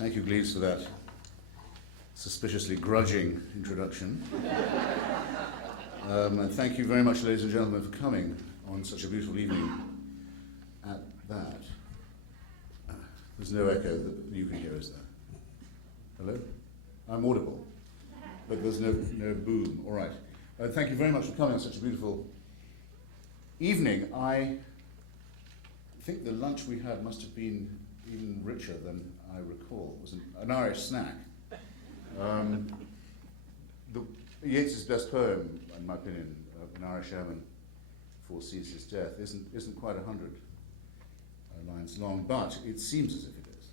Thank you, Glees, for that suspiciously grudging introduction. And thank you very much, ladies and gentlemen, for coming on such a beautiful evening at that. There's no echo that you can hear, is there? Hello? I'm audible, but there's no boom. All right. Thank you very much for coming on such a beautiful evening. I think the lunch we had must have been even richer than I recall. It was an Irish snack. Yeats's best poem, in my opinion, An Irish Airman Foresees His Death, isn't quite 100 lines long, but it seems as if it is.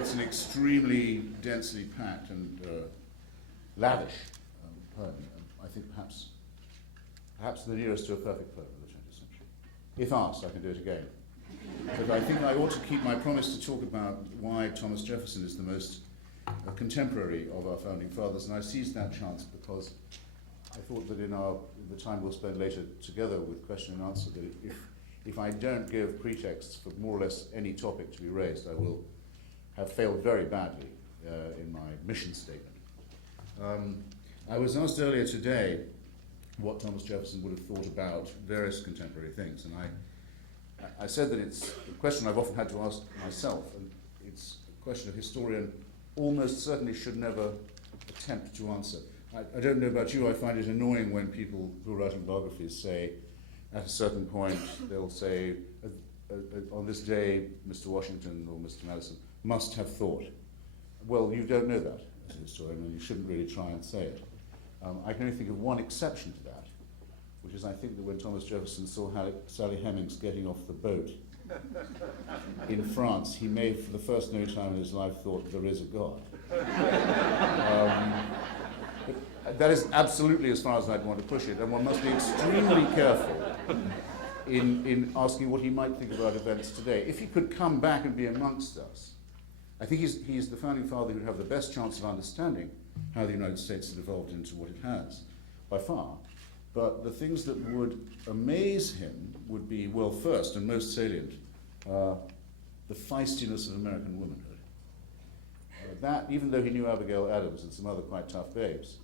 It's an extremely densely packed and lavish poem. I think perhaps the nearest to a perfect poem of the 20th century. If asked, I can do it again. But I think I ought to keep my promise to talk about why Thomas Jefferson is the most contemporary of our founding fathers, and I seized that chance because I thought that in the time we'll spend later together with question and answer, that if I don't give pretexts for more or less any topic to be raised, I will have failed very badly in my mission statement. I was asked earlier today what Thomas Jefferson would have thought about various contemporary things, and I said that it's a question I've often had to ask myself, and it's a question a historian almost certainly should never attempt to answer. I don't know about you, I find it annoying when people who are writing biographies say, at a certain point, they'll say, on this day, Mr. Washington or Mr. Madison must have thought. Well, you don't know that as a historian, and you shouldn't really try and say it. I can only think of one exception to that, which is I think that when Thomas Jefferson saw Sally Hemings getting off the boat in France, he may, for the first and only time in his life, thought there is a God. That is absolutely as far as I'd want to push it, and one must be extremely careful in asking what he might think about events today. If he could come back and be amongst us, I think he's the founding father who'd have the best chance of understanding how the United States had evolved into what it has, by far. But the things that would amaze him would be, well, first and most salient, the feistiness of American womanhood. That, even though he knew Abigail Adams and some other quite tough babes,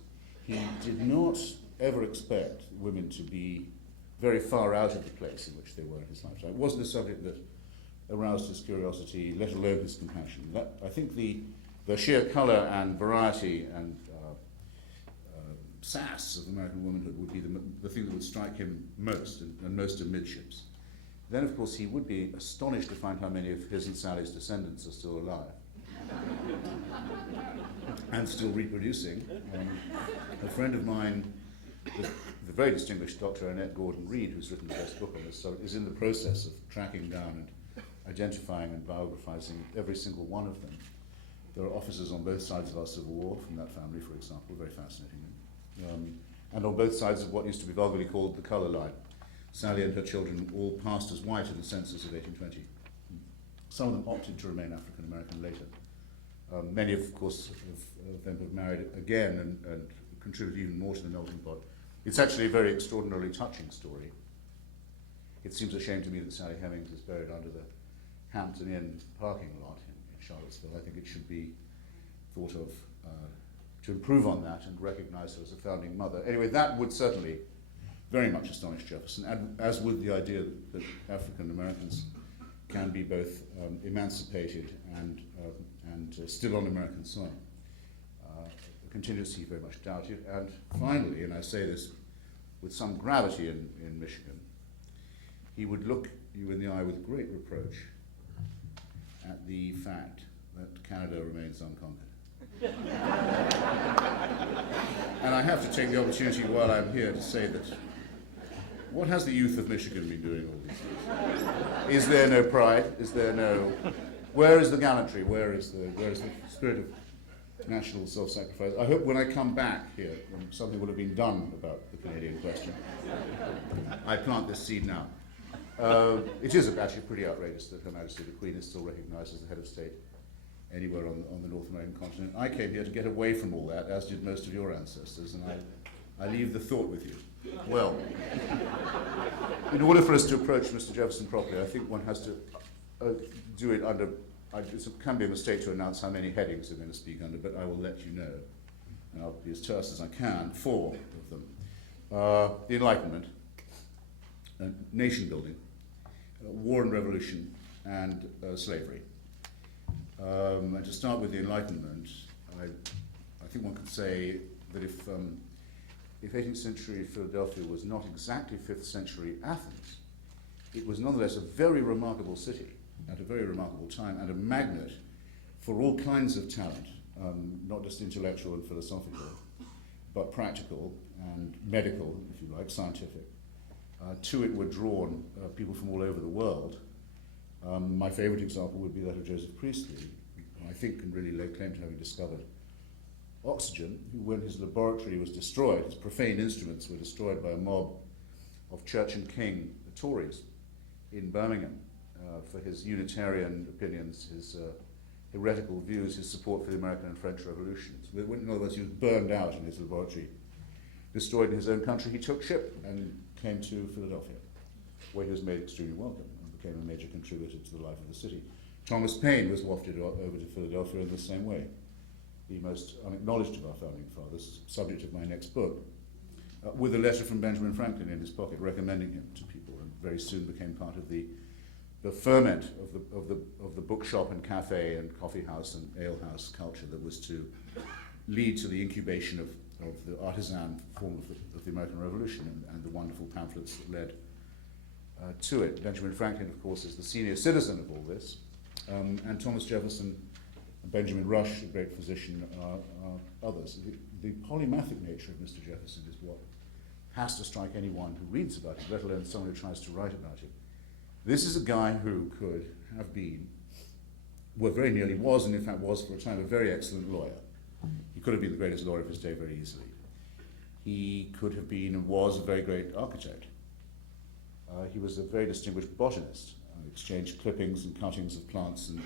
he did not ever expect women to be very far out of the place in which they were in his lifetime. It wasn't a subject that aroused his curiosity, let alone his compassion. I think the sheer color and variety and sass of American womanhood would be the thing that would strike him most, and most amidships. Then, of course, he would be astonished to find how many of his and Sally's descendants are still alive and still reproducing. A friend of mine, the very distinguished Dr. Annette Gordon-Reed, who's written the best book on this subject, is in the process of tracking down and identifying and biographizing every single one of them. There are officers on both sides of our Civil War from that family, for example, very fascinating. And on both sides of what used to be vulgarly called the colour line. Sally and her children all passed as white in the census of 1820. Some of them opted to remain African American later. Many, of course, of them have married again and contributed even more to the melting pot. It's actually a very extraordinarily touching story. It seems a shame to me that Sally Hemings is buried under the Hampton Inn parking lot in Charlottesville. I think it should be thought of to improve on that and recognize her as a founding mother. Anyway, that would certainly very much astonish Jefferson, and as would the idea that African Americans can be both emancipated and still on American soil. Continue to see very much doubted. And finally, and I say this with some gravity in Michigan, he would look you in the eye with great reproach at the fact that Canada remains unconquered. And I have to take the opportunity while I'm here to say that what has the youth of Michigan been doing all these years? Is there no pride? Is there no... Where is the gallantry? Where is the spirit of national self-sacrifice? I hope when I come back here, something will have been done about the Canadian question. I plant this seed now. It is actually pretty outrageous that Her Majesty the Queen is still recognized as the head of state anywhere on the North American continent. I came here to get away from all that, as did most of your ancestors, and I leave the thought with you. Well, in order for us to approach Mr. Jefferson properly, I think one has to do it under it can be a mistake to announce how many headings I'm going to speak under, but I will let you know, and I'll be as terse as I can. 4 of them. The Enlightenment, nation building, war and revolution, and slavery. And to start with the Enlightenment, I think one could say that if 18th century Philadelphia was not exactly 5th century Athens, it was nonetheless a very remarkable city at a very remarkable time and a magnet for all kinds of talent, not just intellectual and philosophical, but practical and medical, if you like, scientific. To it were drawn people from all over the world. My favorite example would be that of Joseph Priestley, who I think can really lay claim to having discovered oxygen, who, when his laboratory was destroyed, his profane instruments were destroyed by a mob of Church and King, the Tories, in Birmingham, for his Unitarian opinions, his heretical views, his support for the American and French revolutions. In other words, he was burned out in his laboratory, destroyed in his own country. He took ship and came to Philadelphia, where he was made extremely welcome and became a major contributor to the life of the city. Thomas Paine was wafted over to Philadelphia in the same way. The most unacknowledged of our founding fathers, subject of my next book, with a letter from Benjamin Franklin in his pocket recommending him to people, and very soon became part of the ferment of the bookshop and cafe and coffee house and ale house culture that was to lead to the incubation of the artisan form of the American Revolution and the wonderful pamphlets that led to it. Benjamin Franklin, of course, is the senior citizen of all this, and Thomas Jefferson and Benjamin Rush, a great physician, are others. The polymathic nature of Mr. Jefferson is what has to strike anyone who reads about it, let alone someone who tries to write about it. This is a guy who could have been, well, very nearly was, and in fact was for a time, a very excellent lawyer. He could have been the greatest lawyer of his day very easily. He could have been and was a very great architect. He was a very distinguished botanist, exchanged clippings and cuttings of plants and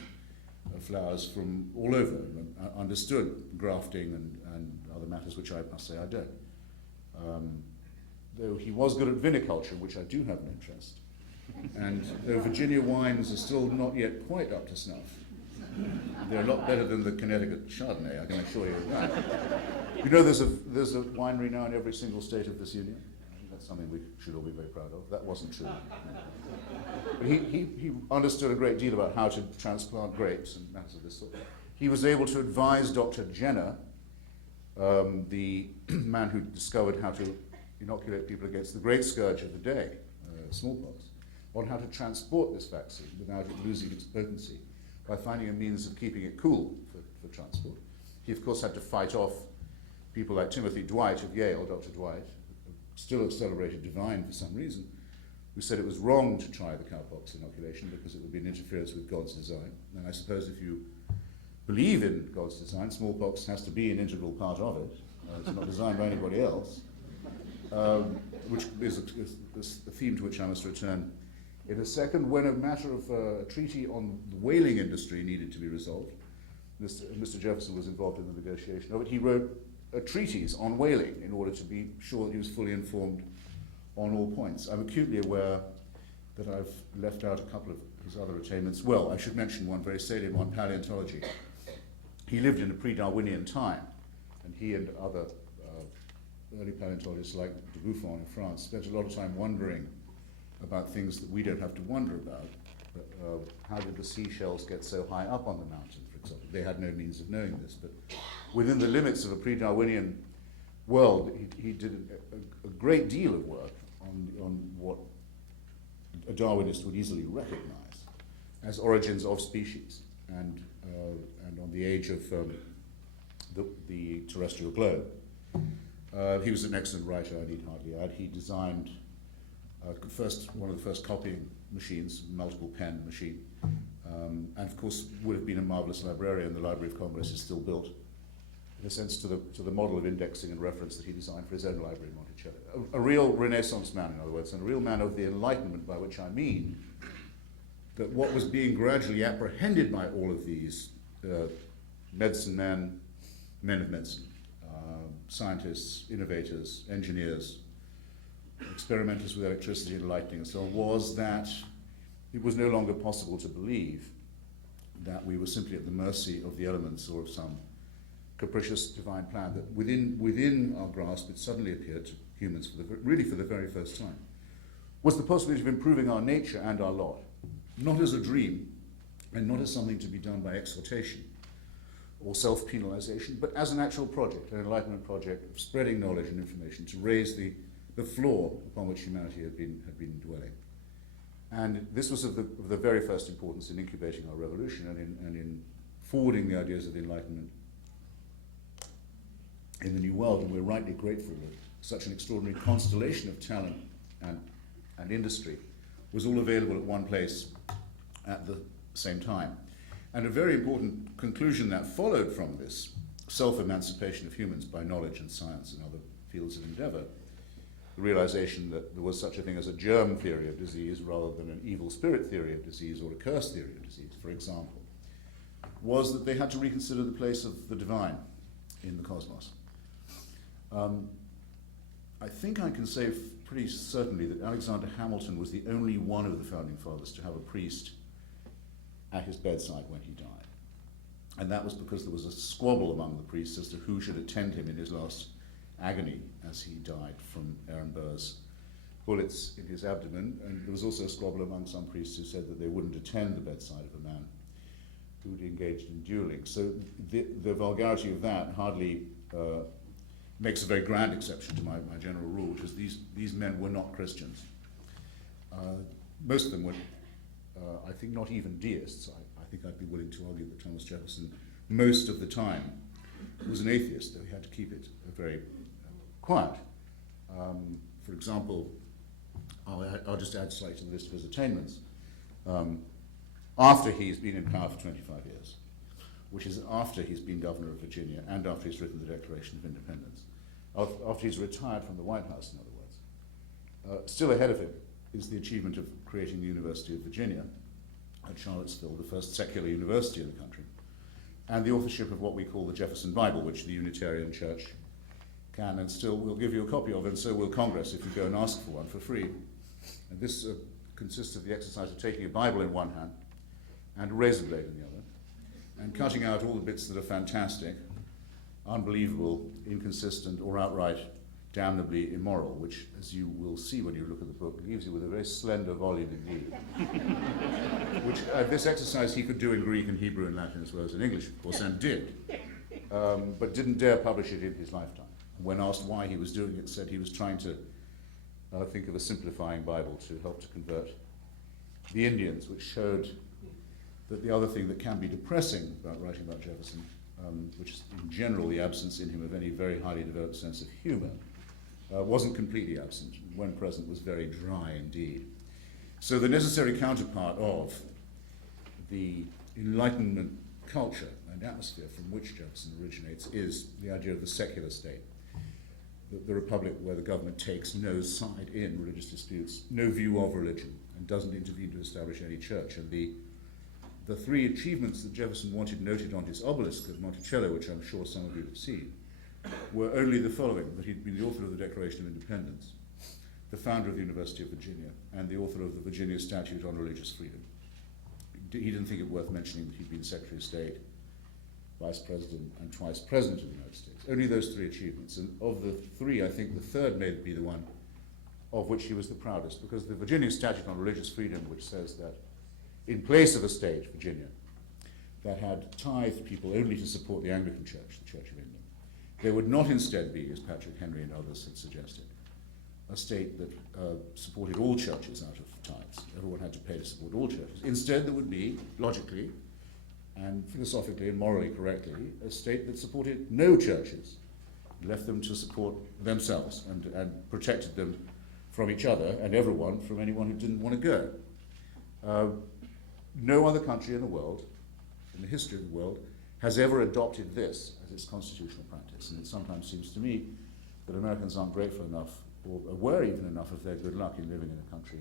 flowers from all over, and understood grafting and other matters which I must say I don't. Though he was good at viniculture, which I do have an interest, and though Virginia wines are still not yet quite up to snuff, they're a lot better than the Connecticut Chardonnay, I can assure you of that. You know there's a winery now in every single state of this union. I think that's something we should all be very proud of. That wasn't true. But he understood a great deal about how to transplant grapes and matters of this sort. He was able to advise Dr. Jenner, the man who discovered how to inoculate people against the great scourge of the day, smallpox, on how to transport this vaccine without it losing its potency by finding a means of keeping it cool for transport. He, of course, had to fight off people like Timothy Dwight of Yale, Dr. Dwight, still a celebrated divine for some reason, who said it was wrong to try the cowpox inoculation because it would be an interference with God's design. And I suppose if you believe in God's design, smallpox has to be an integral part of it. It's not designed by anybody else, which is a theme to which I must return in a second. When a matter of a treaty on the whaling industry needed to be resolved, Mr. Jefferson was involved in the negotiation of it. He wrote a treatise on whaling in order to be sure that he was fully informed on all points. I'm acutely aware that I've left out a couple of his other attainments. Well, I should mention one very salient one, paleontology. He lived in a pre-Darwinian time, and he and other early paleontologists like de Buffon in France spent a lot of time wondering about things that we don't have to wonder about. How did the seashells get so high up on the mountain, for example? They had no means of knowing this, but within the limits of a pre-Darwinian world, he did a great deal of work on what a Darwinist would easily recognize as origins of species and on the age of the terrestrial globe. He was an excellent writer, I need hardly add. He designed one of the first copying machines, multiple pen machine, and of course would have been a marvelous librarian. The Library of Congress is still built, in a sense, to the model of indexing and reference that he designed for his own library in Monticello. A real Renaissance man, in other words, and a real man of the Enlightenment, by which I mean that what was being gradually apprehended by all of these medicine men, men of medicine, scientists, innovators, engineers, experimenters with electricity and lightning and so on, was that it was no longer possible to believe that we were simply at the mercy of the elements or of some capricious divine plan, that within our grasp it suddenly appeared to humans really for the very first time, was the possibility of improving our nature and our lot, not as a dream and not as something to be done by exhortation or self-penalization, but as an actual project, an Enlightenment project of spreading knowledge and information to raise the floor upon which humanity had been dwelling. And this was of the very first importance in incubating our revolution and in forwarding the ideas of the Enlightenment in the New World, and we're rightly grateful that such an extraordinary constellation of talent and industry was all available at one place at the same time. And a very important conclusion that followed from this self-emancipation of humans by knowledge and science and other fields of endeavor, the realization that there was such a thing as a germ theory of disease rather than an evil spirit theory of disease or a curse theory of disease, for example, was that they had to reconsider the place of the divine in the cosmos. I think I can say pretty certainly that Alexander Hamilton was the only one of the founding fathers to have a priest at his bedside when he died. And that was because there was a squabble among the priests as to who should attend him in his last agony as he died from Aaron Burr's bullets in his abdomen. And there was also a squabble among some priests who said that they wouldn't attend the bedside of a man who'd engaged in dueling. So the vulgarity of that hardly makes a very grand exception to my general rule, which is these men were not Christians. Most of them were, I think, not even deists. I think I'd be willing to argue that Thomas Jefferson, most of the time, was an atheist, though he had to keep it very quiet. For example, I'll just add slightly to the list of his attainments. After he's been in power for 25 years, which is after he's been governor of Virginia and after he's written the Declaration of Independence, after he's retired from the White House, in other words. Still ahead of him is the achievement of creating the University of Virginia at Charlottesville, the first secular university in the country, and the authorship of what we call the Jefferson Bible, which the Unitarian Church can and still will give you a copy of, and so will Congress if you go and ask for one for free. And this consists of the exercise of taking a Bible in one hand and a razor blade in the other, and cutting out all the bits that are fantastic, unbelievable, inconsistent, or outright damnably immoral, which, as you will see when you look at the book, leaves you with a very slender volume indeed. Which this exercise he could do in Greek and Hebrew and Latin as well as in English, of course, and did, but didn't dare publish it in his lifetime. When asked why he was doing it, said he was trying to think of a simplifying Bible to help to convert the Indians, which showed that the other thing that can be depressing about writing about Jefferson, which is in general the absence in him of any very highly developed sense of humor, wasn't completely absent. When present, was very dry indeed. So the necessary counterpart of the Enlightenment culture and atmosphere from which Jefferson originates is the idea of the secular state, the republic where the government takes no side in religious disputes, no view of religion, and doesn't intervene to establish any church. And the three achievements that Jefferson wanted noted on his obelisk of Monticello, which I'm sure some of you have seen, were only the following: that he'd been the author of the Declaration of Independence, the founder of the University of Virginia, and the author of the Virginia Statute on Religious Freedom. He didn't think it worth mentioning that he'd been Secretary of State, Vice President, and twice President of the United States. Only those three achievements. And of the three, I think the third may be the one of which he was the proudest, because the Virginia Statute on Religious Freedom, which says that in place of a state, Virginia, that had tithed people only to support the Anglican Church, the Church of England, there would not instead be, as Patrick Henry and others had suggested, a state that supported all churches out of tithes. Everyone had to pay to support all churches. Instead, there would be, logically and philosophically and morally correctly, a state that supported no churches, left them to support themselves and protected them from each other and everyone from anyone who didn't want to go. No other country in the world, in the history of the world, has ever adopted this as its constitutional practice. And it sometimes seems to me that Americans aren't grateful enough, or aware even enough of their good luck in living in a country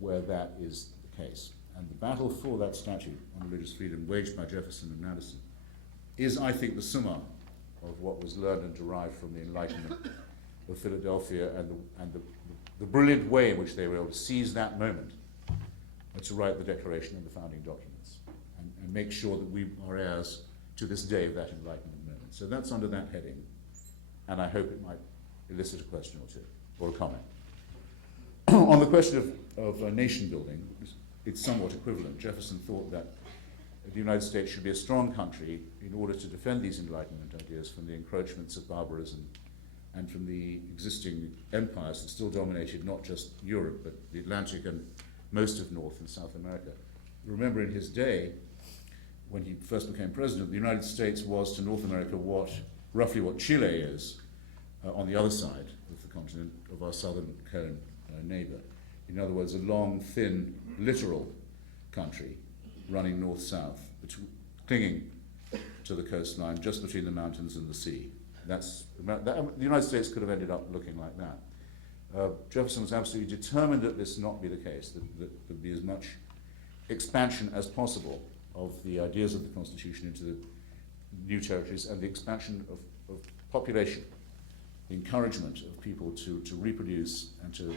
where that is the case. And the battle for that statute on religious freedom, waged by Jefferson and Madison, is, I think, the summa of what was learned and derived from the Enlightenment of Philadelphia and the brilliant way in which they were able to seize that moment to write the Declaration and the founding documents, and make sure that we are heirs to this day of that Enlightenment moment. So that's under that heading, and I hope it might elicit a question or two, or a comment. On the question of nation building, it's somewhat equivalent. Jefferson thought that the United States should be a strong country in order to defend these Enlightenment ideas from the encroachments of barbarism and from the existing empires that still dominated not just Europe, but the Atlantic and most of North and South America. Remember, in his day, when he first became president, the United States was to North America roughly what Chile is on the other side of the continent of our southern cone neighbor. In other words, a long, thin, littoral country running north-south, clinging to the coastline just between the mountains and the sea. The United States could have ended up looking like that. Jefferson was absolutely determined that this not be the case, that there be as much expansion as possible of the ideas of the Constitution into the new territories and the expansion of population, the encouragement of people to reproduce and to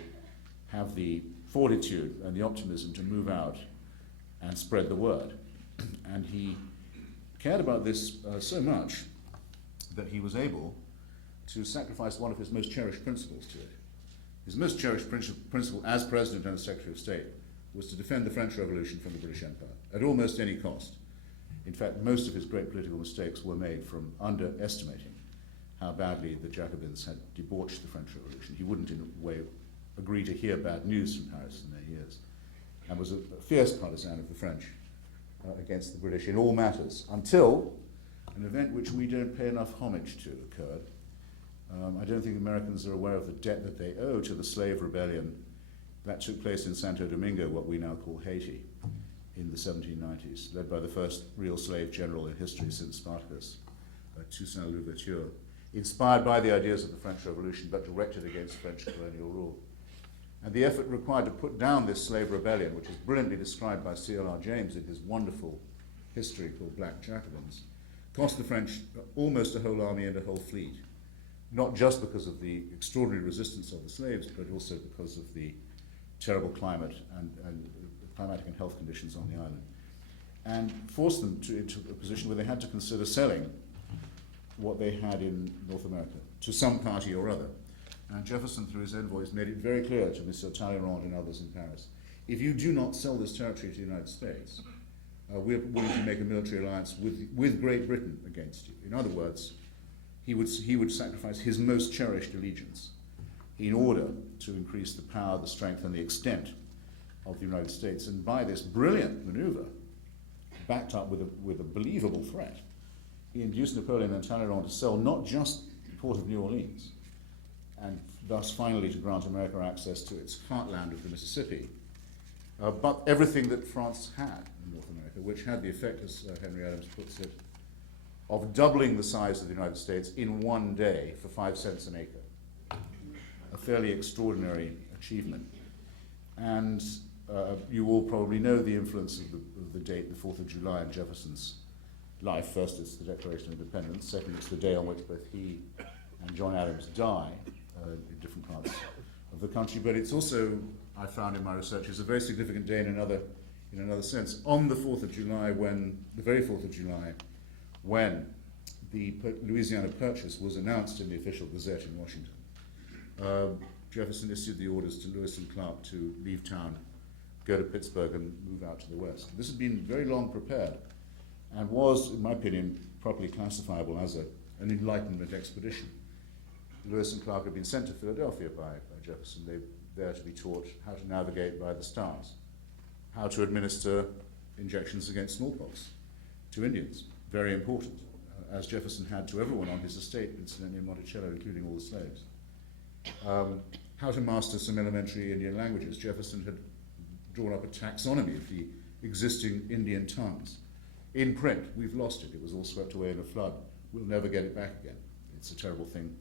have the fortitude and the optimism to move out and spread the word. And he cared about this so much that he was able to sacrifice one of his most cherished principles to it. His most cherished principle as President and as Secretary of State was to defend the French Revolution from the British Empire at almost any cost. In fact, most of his great political mistakes were made from underestimating how badly the Jacobins had debauched the French Revolution. He wouldn't, in a way, agree to hear bad news from Paris in their ears, and was a fierce partisan of the French against the British in all matters, until an event which we don't pay enough homage to occurred. I don't think Americans are aware of the debt that they owe to the slave rebellion that took place in Santo Domingo, what we now call Haiti, in the 1790s, led by the first real slave general in history since Spartacus, Toussaint Louverture, inspired by the ideas of the French Revolution, but directed against French colonial rule. And the effort required to put down this slave rebellion, which is brilliantly described by C.L.R. James in his wonderful history called Black Jacobins, cost the French almost a whole army and a whole fleet, not just because of the extraordinary resistance of the slaves, but also because of the terrible climate and climatic and health conditions on the island, and forced them into a position where they had to consider selling what they had in North America to some party or other. And Jefferson, through his envoys, made it very clear to Mr. Talleyrand and others in Paris, if you do not sell this territory to the United States, we're willing to make a military alliance with Great Britain against you. In other words, he would sacrifice his most cherished allegiance in order to increase the power, the strength, and the extent of the United States. And by this brilliant maneuver, backed up with a believable threat, he induced Napoleon and Talleyrand to sell not just the port of New Orleans, and thus finally to grant America access to its heartland of the Mississippi, but everything that France had in North America, which had the effect, as Henry Adams puts it, of doubling the size of the United States in one day for 5 cents an acre. A fairly extraordinary achievement. And you all probably know the influence of the date, the 4th of July, in Jefferson's life. First, it's the Declaration of Independence. Second, it's the day on which both he and John Adams die in different parts of the country. But it's also, I found in my research, is a very significant day in another sense. On the 4th of July, the very 4th of July, when the Louisiana Purchase was announced in the official Gazette in Washington, Jefferson issued the orders to Lewis and Clark to leave town, go to Pittsburgh, and move out to the west. This had been very long prepared and was, in my opinion, properly classifiable as an Enlightenment expedition. Lewis and Clark had been sent to Philadelphia by Jefferson. They were there to be taught how to navigate by the stars, how to administer injections against smallpox to Indians, very important, as Jefferson had to everyone on his estate, incidentally, in Monticello, including all the slaves. How to master some elementary Indian languages. Jefferson had drawn up a taxonomy of the existing Indian tongues. In print, we've lost it. It was all swept away in a flood. We'll never get it back again. It's a terrible thing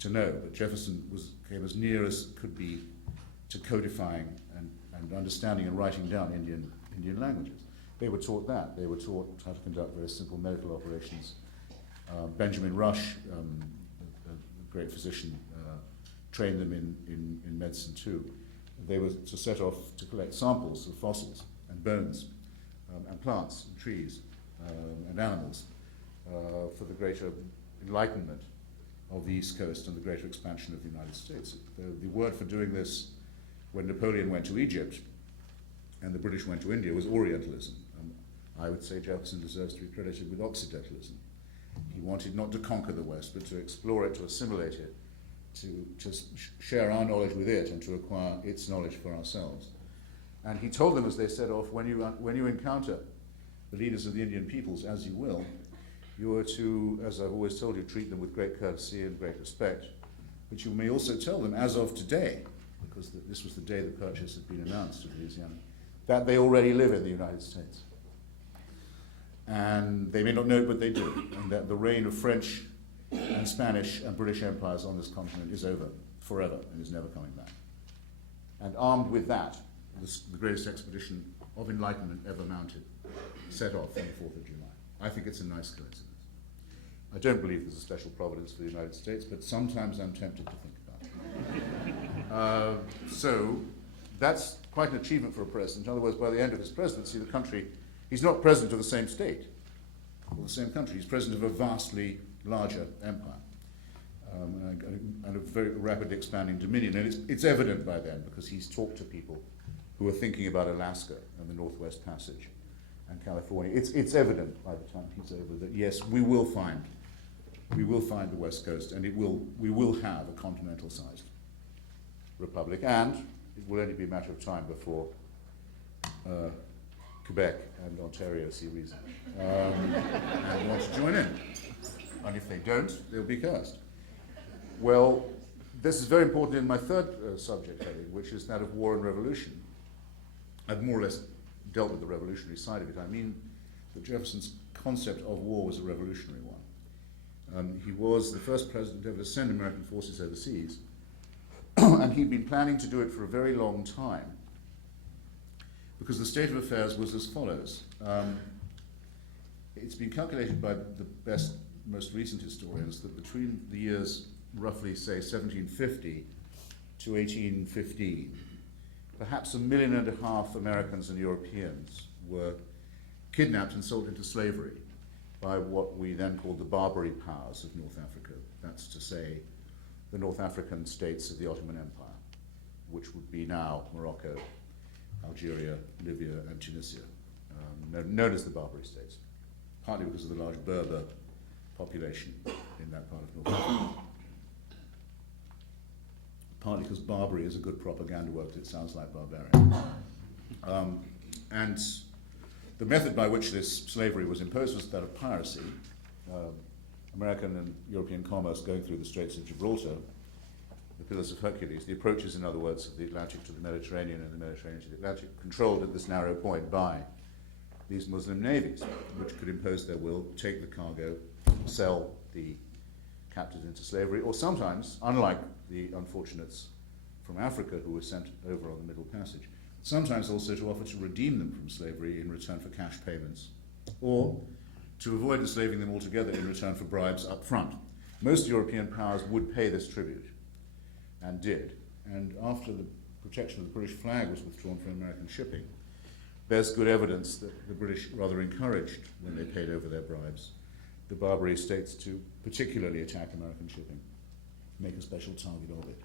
to know, but Jefferson came as near as could be to codifying and understanding and writing down Indian languages. They were taught that. They were taught how to conduct very simple medical operations. Benjamin Rush, a great physician, trained them in medicine too. They were to set off to collect samples of fossils and bones and plants, and trees, and animals, for the greater enlightenment of the East Coast and the greater expansion of the United States. The word for doing this when Napoleon went to Egypt and the British went to India was Orientalism. I would say Jefferson deserves to be credited with Occidentalism. He wanted not to conquer the West, but to explore it, to assimilate it, to share our knowledge with it and to acquire its knowledge for ourselves. And he told them as they set off, when you encounter the leaders of the Indian peoples, as you will, you are to, as I've always told you, treat them with great courtesy and great respect. But you may also tell them, as of today, because this was the day the purchase had been announced of Louisiana, that they already live in the United States. And they may not know it, but they do. And that the reign of French and Spanish and British empires on this continent is over forever and is never coming back. And armed with that, the greatest expedition of enlightenment ever mounted set off on the 4th of July. I think it's a nice coincidence. I don't believe there's a special providence for the United States, but sometimes I'm tempted to think about it. So that's quite an achievement for a president. In other words, by the end of his presidency, the country, he's not president of the same state or the same country. He's president of a vastly larger empire and a very rapidly expanding dominion. And it's evident by then because he's talked to people who are thinking about Alaska and the Northwest Passage and California. It's evident by the time he's over that yes, we will find the West Coast, and we will have a continental-sized republic, and it will only be a matter of time before Quebec and Ontario see reason and want to join in. And if they don't, they'll be cursed. Well, this is very important in my third subject heading, which is that of war and revolution. I've more or less dealt with the revolutionary side of it. I mean that Jefferson's concept of war was a revolutionary one. He was the first president ever to send American forces overseas, and he'd been planning to do it for a very long time, because the state of affairs was as follows. It's been calculated by the best, most recent historians that between the years roughly, say, 1750 to 1815, perhaps 1.5 million Americans and Europeans were kidnapped and sold into slavery by what we then called the Barbary powers of North Africa. That's to say, the North African states of the Ottoman Empire, which would be now Morocco, Algeria, Libya, and Tunisia, known as the Barbary states, partly because of the large Berber population in that part of North Africa. Partly because Barbary is a good propaganda word, it sounds like barbarian. And the method by which this slavery was imposed was that of piracy. American and European commerce going through the Straits of Gibraltar, the Pillars of Hercules, the approaches, in other words, of the Atlantic to the Mediterranean and the Mediterranean to the Atlantic, controlled at this narrow point by these Muslim navies, which could impose their will, take the cargo, sell the captives into slavery, or sometimes, unlike the unfortunates from Africa who were sent over on the Middle Passage, sometimes also to offer to redeem them from slavery in return for cash payments, or to avoid enslaving them altogether in return for bribes up front. Most European powers would pay this tribute, and did. And after the protection of the British flag was withdrawn from American shipping, there's good evidence that the British rather encouraged, when they paid over their bribes, the Barbary states to particularly attack American shipping, make a special target of it.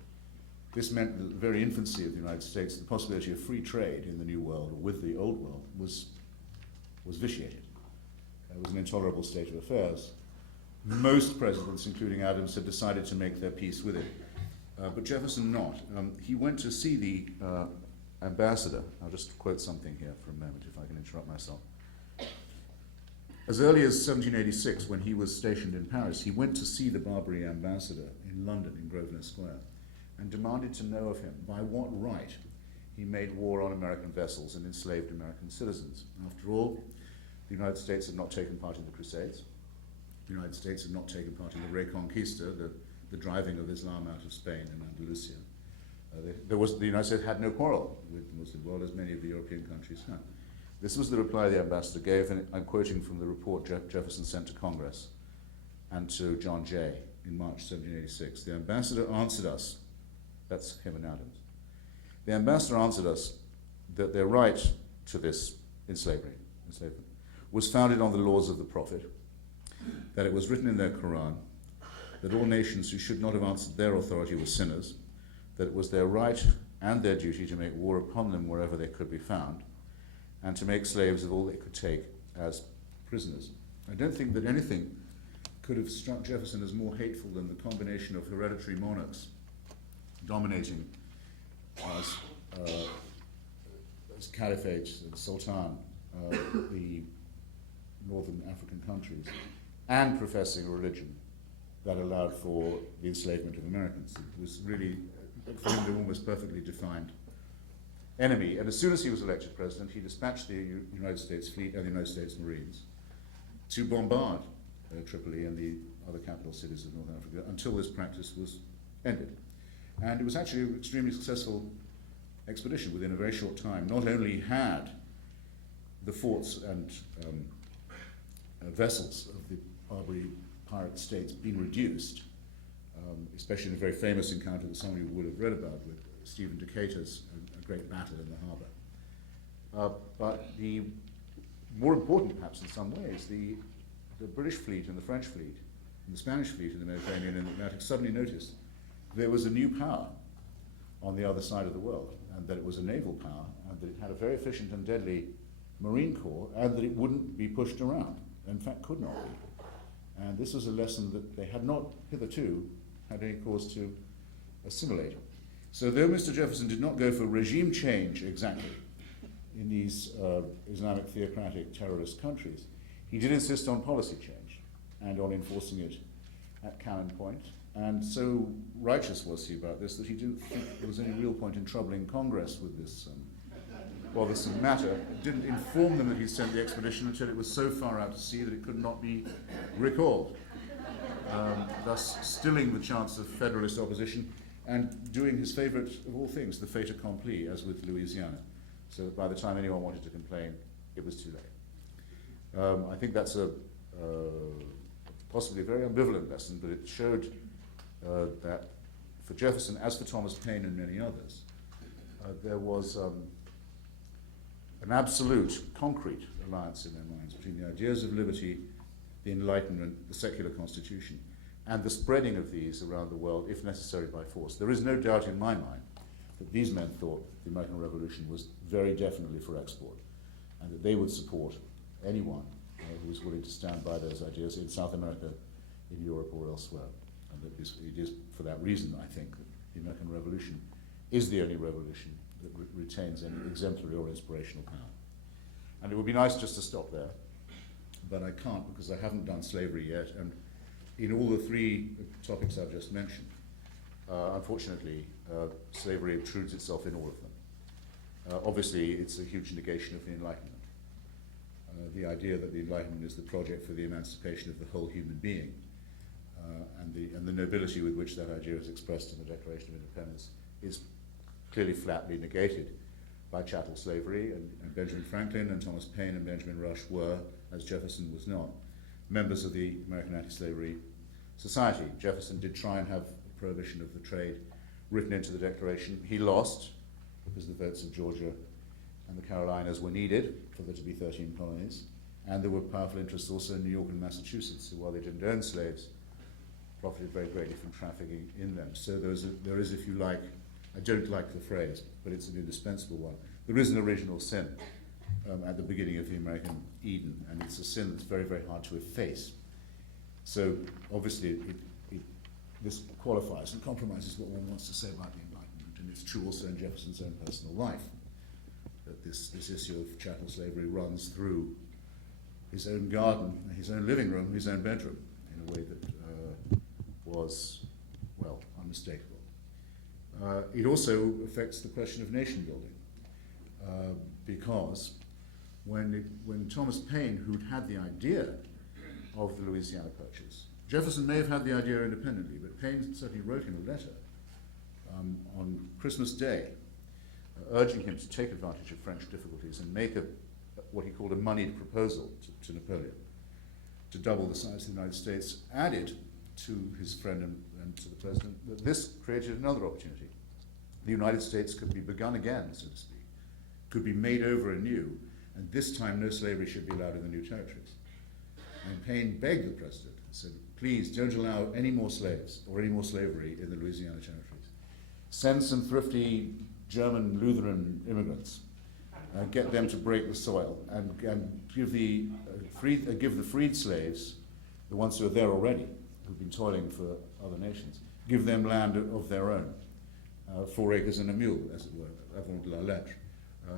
This meant that the very infancy of the United States, the possibility of free trade in the New World, or with the Old World, was vitiated. It was an intolerable state of affairs. Most presidents, including Adams, had decided to make their peace with it, but Jefferson not. He went to see the ambassador. I'll just quote something here for a moment, if I can interrupt myself. As early as 1786, when he was stationed in Paris, he went to see the Barbary ambassador in London, in Grosvenor Square, and demanded to know of him by what right he made war on American vessels and enslaved American citizens. After all, the United States had not taken part in the Crusades. The United States had not taken part in the Reconquista, the driving of Islam out of Spain and Andalusia. The United States had no quarrel with the Muslim world, as many of the European countries had. This was the reply the ambassador gave, and I'm quoting from the report Jefferson sent to Congress and to John Jay in March 1786. The ambassador answered us, that's him and Adams, the ambassador answered us that their right to this in slavery enslavement, was founded on the laws of the Prophet, that it was written in their Quran, that all nations who should not have answered their authority were sinners, that it was their right and their duty to make war upon them wherever they could be found, and to make slaves of all they could take as prisoners. I don't think that anything could have struck Jefferson as more hateful than the combination of hereditary monarchs dominating as caliphates and sultan, the northern African countries, and professing a religion that allowed for the enslavement of Americans. It was really, for him, an almost perfectly defined enemy. And as soon as he was elected president, he dispatched the United States fleet and the United States Marines to bombard Tripoli and the other capital cities of North Africa until this practice was ended. And it was actually an extremely successful expedition. Within a very short time, not only had the forts and vessels of the Barbary pirate states been reduced, especially in a very famous encounter that somebody would have read about with Stephen Decatur's a great battle in the harbour. But the more important, perhaps in some ways, the British fleet and the French fleet and the Spanish fleet in the Mediterranean and the Atlantic suddenly noticed there was a new power on the other side of the world, and that it was a naval power, and that it had a very efficient and deadly Marine Corps, and that it wouldn't be pushed around, in fact could not be. And this was a lesson that they had not hitherto had any cause to assimilate. So though Mr. Jefferson did not go for regime change exactly in these Islamic theocratic terrorist countries, he did insist on policy change and on enforcing it at Cannon Point. And so righteous was he about this that he didn't think there was any real point in troubling Congress with this bothersome matter. Didn't inform them that he sent the expedition until it was so far out to sea that it could not be recalled, thus stilling the chance of Federalist opposition and doing his favorite of all things, the fait accompli, as with Louisiana. So that by the time anyone wanted to complain, it was too late. I think that's a possibly a very ambivalent lesson, but it showed that for Jefferson, as for Thomas Paine and many others, there was an absolute, concrete alliance in their minds between the ideas of liberty, the Enlightenment, the secular constitution, and the spreading of these around the world, if necessary, by force. There is no doubt in my mind that these men thought the American Revolution was very definitely for export, and that they would support anyone who was willing to stand by those ideas in South America, in Europe, or elsewhere. And that it is for that reason, I think, that the American Revolution is the only revolution that retains any exemplary or inspirational power. And it would be nice just to stop there, but I can't because I haven't done slavery yet, and in all the three topics I've just mentioned, unfortunately, slavery intrudes itself in all of them. Obviously, it's a huge negation of the Enlightenment. The idea that the Enlightenment is the project for the emancipation of the whole human being, and the nobility with which that idea is expressed in the Declaration of Independence is clearly flatly negated by chattel slavery, and Benjamin Franklin and Thomas Paine and Benjamin Rush were, as Jefferson was not, members of the American Anti-Slavery Society. Jefferson did try and have a prohibition of the trade written into the Declaration. He lost because the votes of Georgia and the Carolinas were needed for there to be 13 colonies, and there were powerful interests also in New York and Massachusetts, who, while they didn't own slaves, profited very greatly from trafficking in them. So there is, if you like, I don't like the phrase, but it's an indispensable one. There is an original sin at the beginning of the American Eden, and it's a sin that's very, very hard to efface. So obviously this qualifies and compromises what one wants to say about the Enlightenment, and it's true also in Jefferson's own personal life, that this issue of chattel slavery runs through his own garden, his own living room, his own bedroom, in a way that was, well, unmistakable. It also affects the question of nation building, because when Thomas Paine, who'd had the idea of the Louisiana Purchase, Jefferson may have had the idea independently, but Paine certainly wrote him a letter on Christmas Day, urging him to take advantage of French difficulties and make what he called a moneyed proposal to Napoleon to double the size of the United States, added to his friend and to the president that this created another opportunity. The United States could be begun again, so to speak, could be made over anew, and this time no slavery should be allowed in the new territories. And Paine begged the president and said, please don't allow any more slaves or any more slavery in the Louisiana territories. Send some thrifty German Lutheran immigrants, get them to break the soil, and give the freed slaves, the ones who are there already, who've been toiling for other nations, give them land of their own, 4 acres and a mule, as it were, avant la lettre.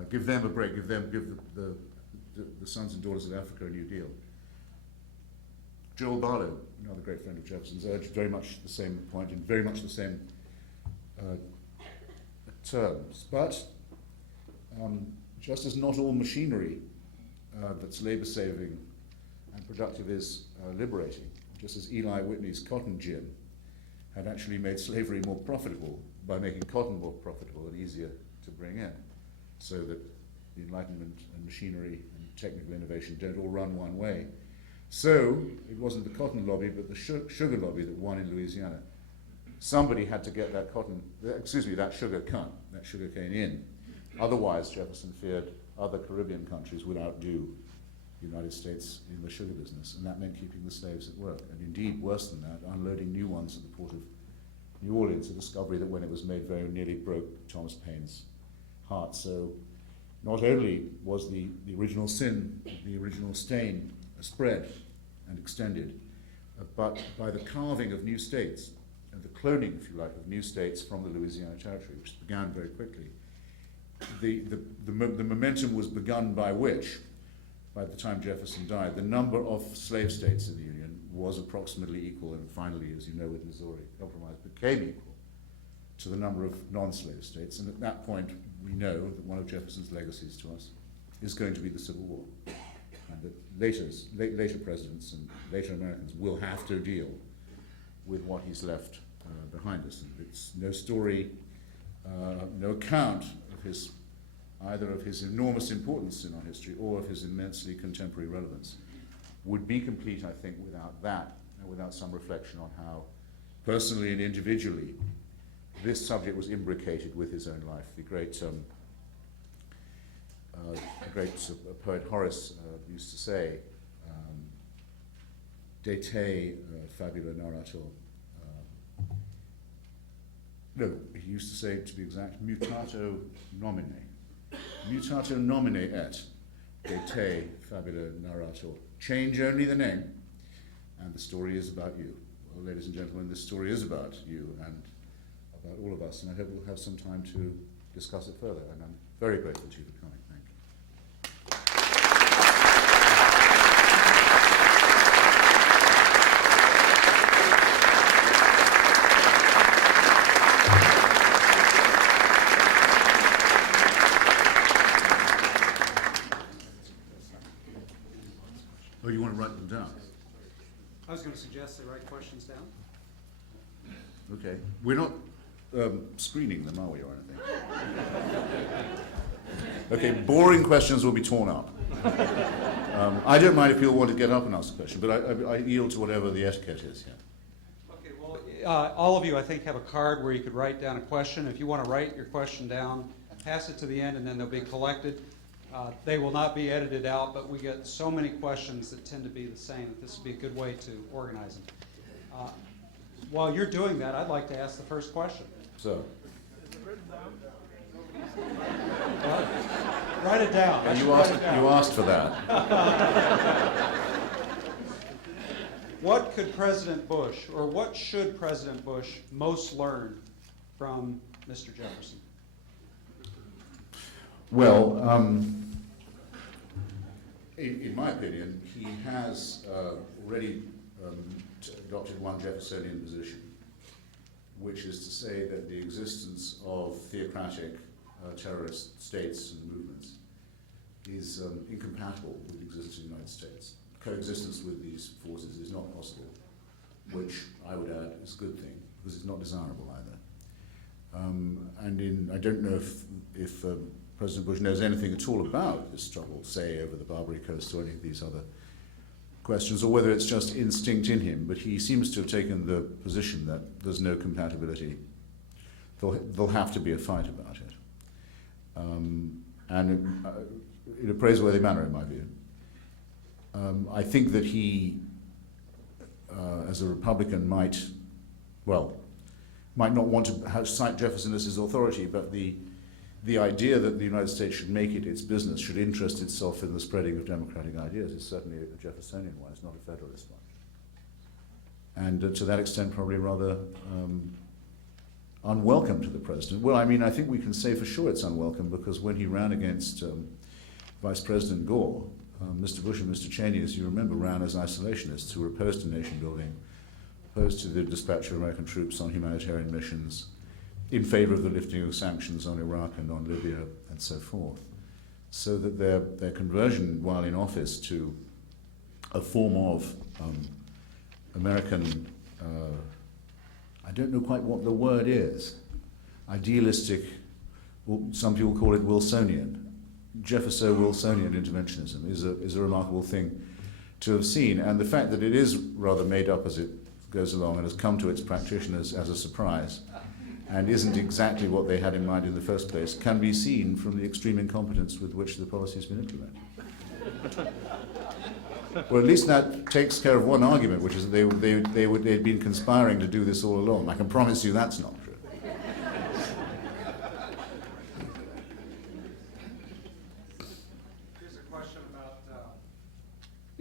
Give them a break, give the sons and daughters of Africa a new deal. Joel Barlow, another great friend of Jefferson's, urged very much the same point in very much the same terms. But just as not all machinery that's labor-saving and productive is liberating, just as Eli Whitney's cotton gin had actually made slavery more profitable by making cotton more profitable and easier to bring in, so that the Enlightenment and machinery and technical innovation don't all run one way. So it wasn't the cotton lobby, but the sugar lobby that won in Louisiana. Somebody had to get that sugar cane in. Otherwise, Jefferson feared other Caribbean countries would outdo the United States in the sugar business, and that meant keeping the slaves at work. And indeed, worse than that, unloading new ones at the port of New Orleans, a discovery that when it was made very nearly broke Thomas Paine's heart. So not only was the original sin, the original stain, spread and extended, but by the carving of new states, and the cloning, if you like, of new states from the Louisiana Territory, which began very quickly, the momentum was begun by which, by the time Jefferson died, the number of slave states in the Union was approximately equal, and finally, as you know, with Missouri Compromise, became equal to the number of non-slave states. And at that point, we know that one of Jefferson's legacies to us is going to be the Civil War, and that later presidents and later Americans will have to deal with what he's left behind us. And it's no story, no account of either of his enormous importance in our history or of his immensely contemporary relevance would be complete, I think, without that, and without some reflection on how, personally and individually, this subject was imbricated with his own life. The great poet Horace used to say, De te fabula narrator. No, he used to say, to be exact, mutato nomine. Mutato nomine et, de te fabula narrator. Change only the name, and the story is about you. Well, ladies and gentlemen, this story is about you and about all of us, and I hope we'll have some time to discuss it further, and I'm very grateful to you for coming. Thank you. Oh, you want to write them down? I was going to suggest they write questions down. Okay. We're not screening them, are we, or anything? Okay, boring questions will be torn up. I don't mind if people want to get up and ask a question, but I yield to whatever the etiquette is here. Okay, well, all of you, I think, have a card where you could write down a question. If you want to write your question down, pass it to the end, and then they'll be collected. They will not be edited out, but we get so many questions that tend to be the same that this would be a good way to organize them. While you're doing that, I'd like to ask the first question. So. Write it down. You asked for that. What could President Bush, or what should President Bush most learn from Mr. Jefferson? Well, in my opinion, he has already adopted one Jeffersonian position, which is to say that the existence of theocratic terrorist states and movements is incompatible with the existence of the United States. Coexistence with these forces is not possible, which I would add is a good thing, because it's not desirable either. I don't know if President Bush knows anything at all about this struggle, say, over the Barbary Coast or any of these other questions, or whether it's just instinct in him, but he seems to have taken the position that there's no compatibility. There'll have to be a fight about it. in a praiseworthy manner, in my view. I think that he, as a Republican, might not want to cite Jefferson as his authority, but the idea that the United States should make it its business, should interest itself in the spreading of democratic ideas, is certainly a Jeffersonian one. It's not a Federalist one. And to that extent, probably rather unwelcome to the president. Well, I mean, I think we can say for sure it's unwelcome, because when he ran against Vice President Gore, Mr. Bush and Mr. Cheney, as you remember, ran as isolationists who were opposed to nation building, opposed to the dispatch of American troops on humanitarian missions, in favor of the lifting of sanctions on Iraq and on Libya and so forth. So that their conversion while in office to a form of American, I don't know quite what the word is, idealistic, some people call it Wilsonian. Jefferso-Wilsonian interventionism is a remarkable thing to have seen. And the fact that it is rather made up as it goes along and has come to its practitioners as a surprise and isn't exactly what they had in mind in the first place can be seen from the extreme incompetence with which the policy has been implemented. Well, at least that takes care of one argument, which is that they'd been conspiring to do this all along. I can promise you that's not true. Here's a question about,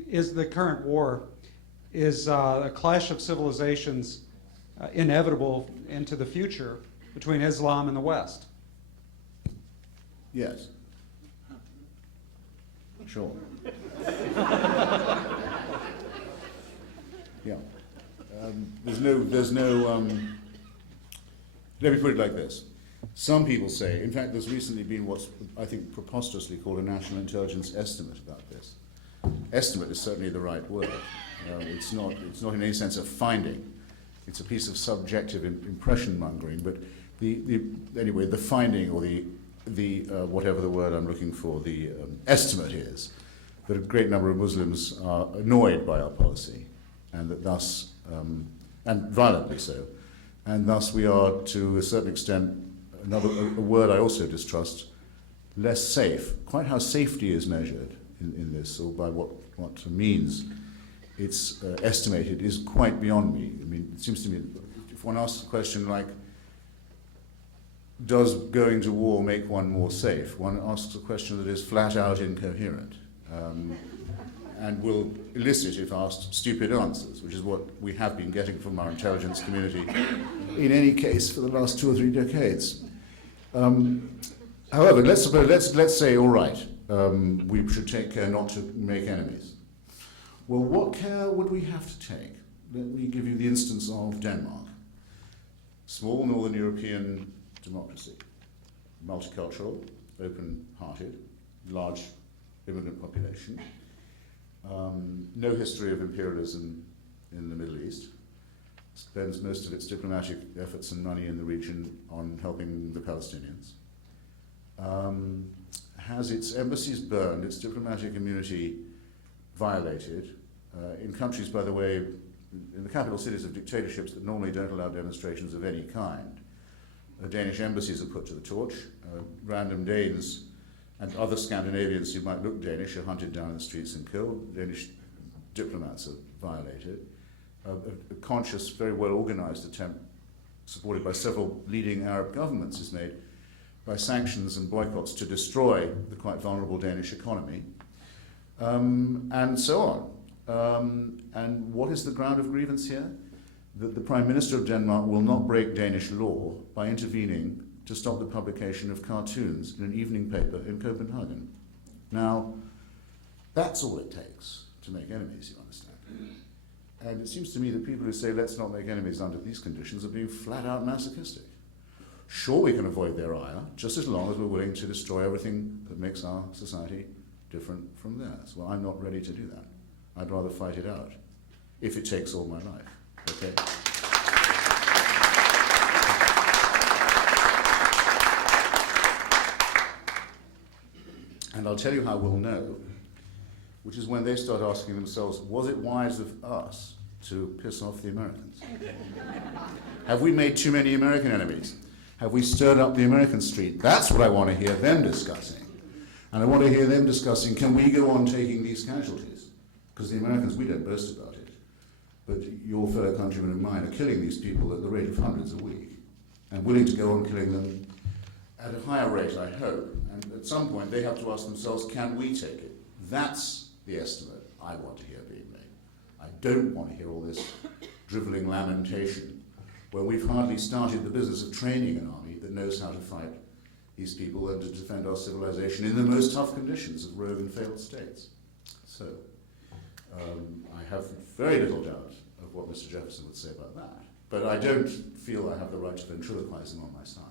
is the current war, is a clash of civilizations inevitable into the future between Islam and the West? Yes. Sure. Yeah. There's no. Let me put it like this. Some people say, in fact, there's recently been what's, I think, preposterously called a national intelligence estimate about this. Estimate is certainly the right word. It's not in any sense a finding. It's a piece of subjective impression mongering, but anyway, the finding or the whatever the word I'm looking for, the estimate is that a great number of Muslims are annoyed by our policy, and that thus, and violently so, and thus we are, to a certain extent, a word I also distrust, less safe. Quite how safety is measured in this, or by what means it's estimated, is quite beyond me. I mean, it seems to me, if one asks a question like, does going to war make one more safe? One asks a question that is flat out incoherent, and will elicit, if asked, stupid answers, which is what we have been getting from our intelligence community, in any case, for the last 2 or 3 decades. However, let's say, all right, we should take care not to make enemies. Well, what care would we have to take? Let me give you the instance of Denmark. Small northern European democracy, multicultural, open-hearted, large immigrant population, no history of imperialism in the Middle East, spends most of its diplomatic efforts and money in the region on helping the Palestinians, has its embassies burned, its diplomatic immunity violated, in countries, by the way, in the capital cities of dictatorships that normally don't allow demonstrations of any kind. Danish embassies are put to the torch. Random Danes and other Scandinavians who might look Danish are hunted down in the streets and killed. Danish diplomats are violated. A conscious, very well-organized attempt, supported by several leading Arab governments, is made by sanctions and boycotts to destroy the quite vulnerable Danish economy, and so on. And what is the ground of grievance here? That the Prime Minister of Denmark will not break Danish law by intervening to stop the publication of cartoons in an evening paper in Copenhagen. Now, that's all it takes to make enemies, you understand. And it seems to me that people who say let's not make enemies under these conditions are being flat out masochistic. Sure, we can avoid their ire, just as long as we're willing to destroy everything that makes our society different from theirs. Well, I'm not ready to do that. I'd rather fight it out, if it takes all my life. Okay? And I'll tell you how we'll know, which is when they start asking themselves, was it wise of us to piss off the Americans? Have we made too many American enemies? Have we stirred up the American street? That's what I want to hear them discussing. And I want to hear them discussing, can we go on taking these casualties? Because the Americans, we don't boast about it, but your fellow countrymen and mine are killing these people at the rate of hundreds a week, and willing to go on killing them at a higher rate, I hope. And at some point, they have to ask themselves, can we take it? That's the estimate I want to hear being made. I don't want to hear all this drivelling lamentation, where we've hardly started the business of training an army that knows how to fight these people and to defend our civilization in the most tough conditions of rogue and failed states. So, I have very little doubt of what Mr. Jefferson would say about that, but I don't feel I have the right to ventriloquize him on my side.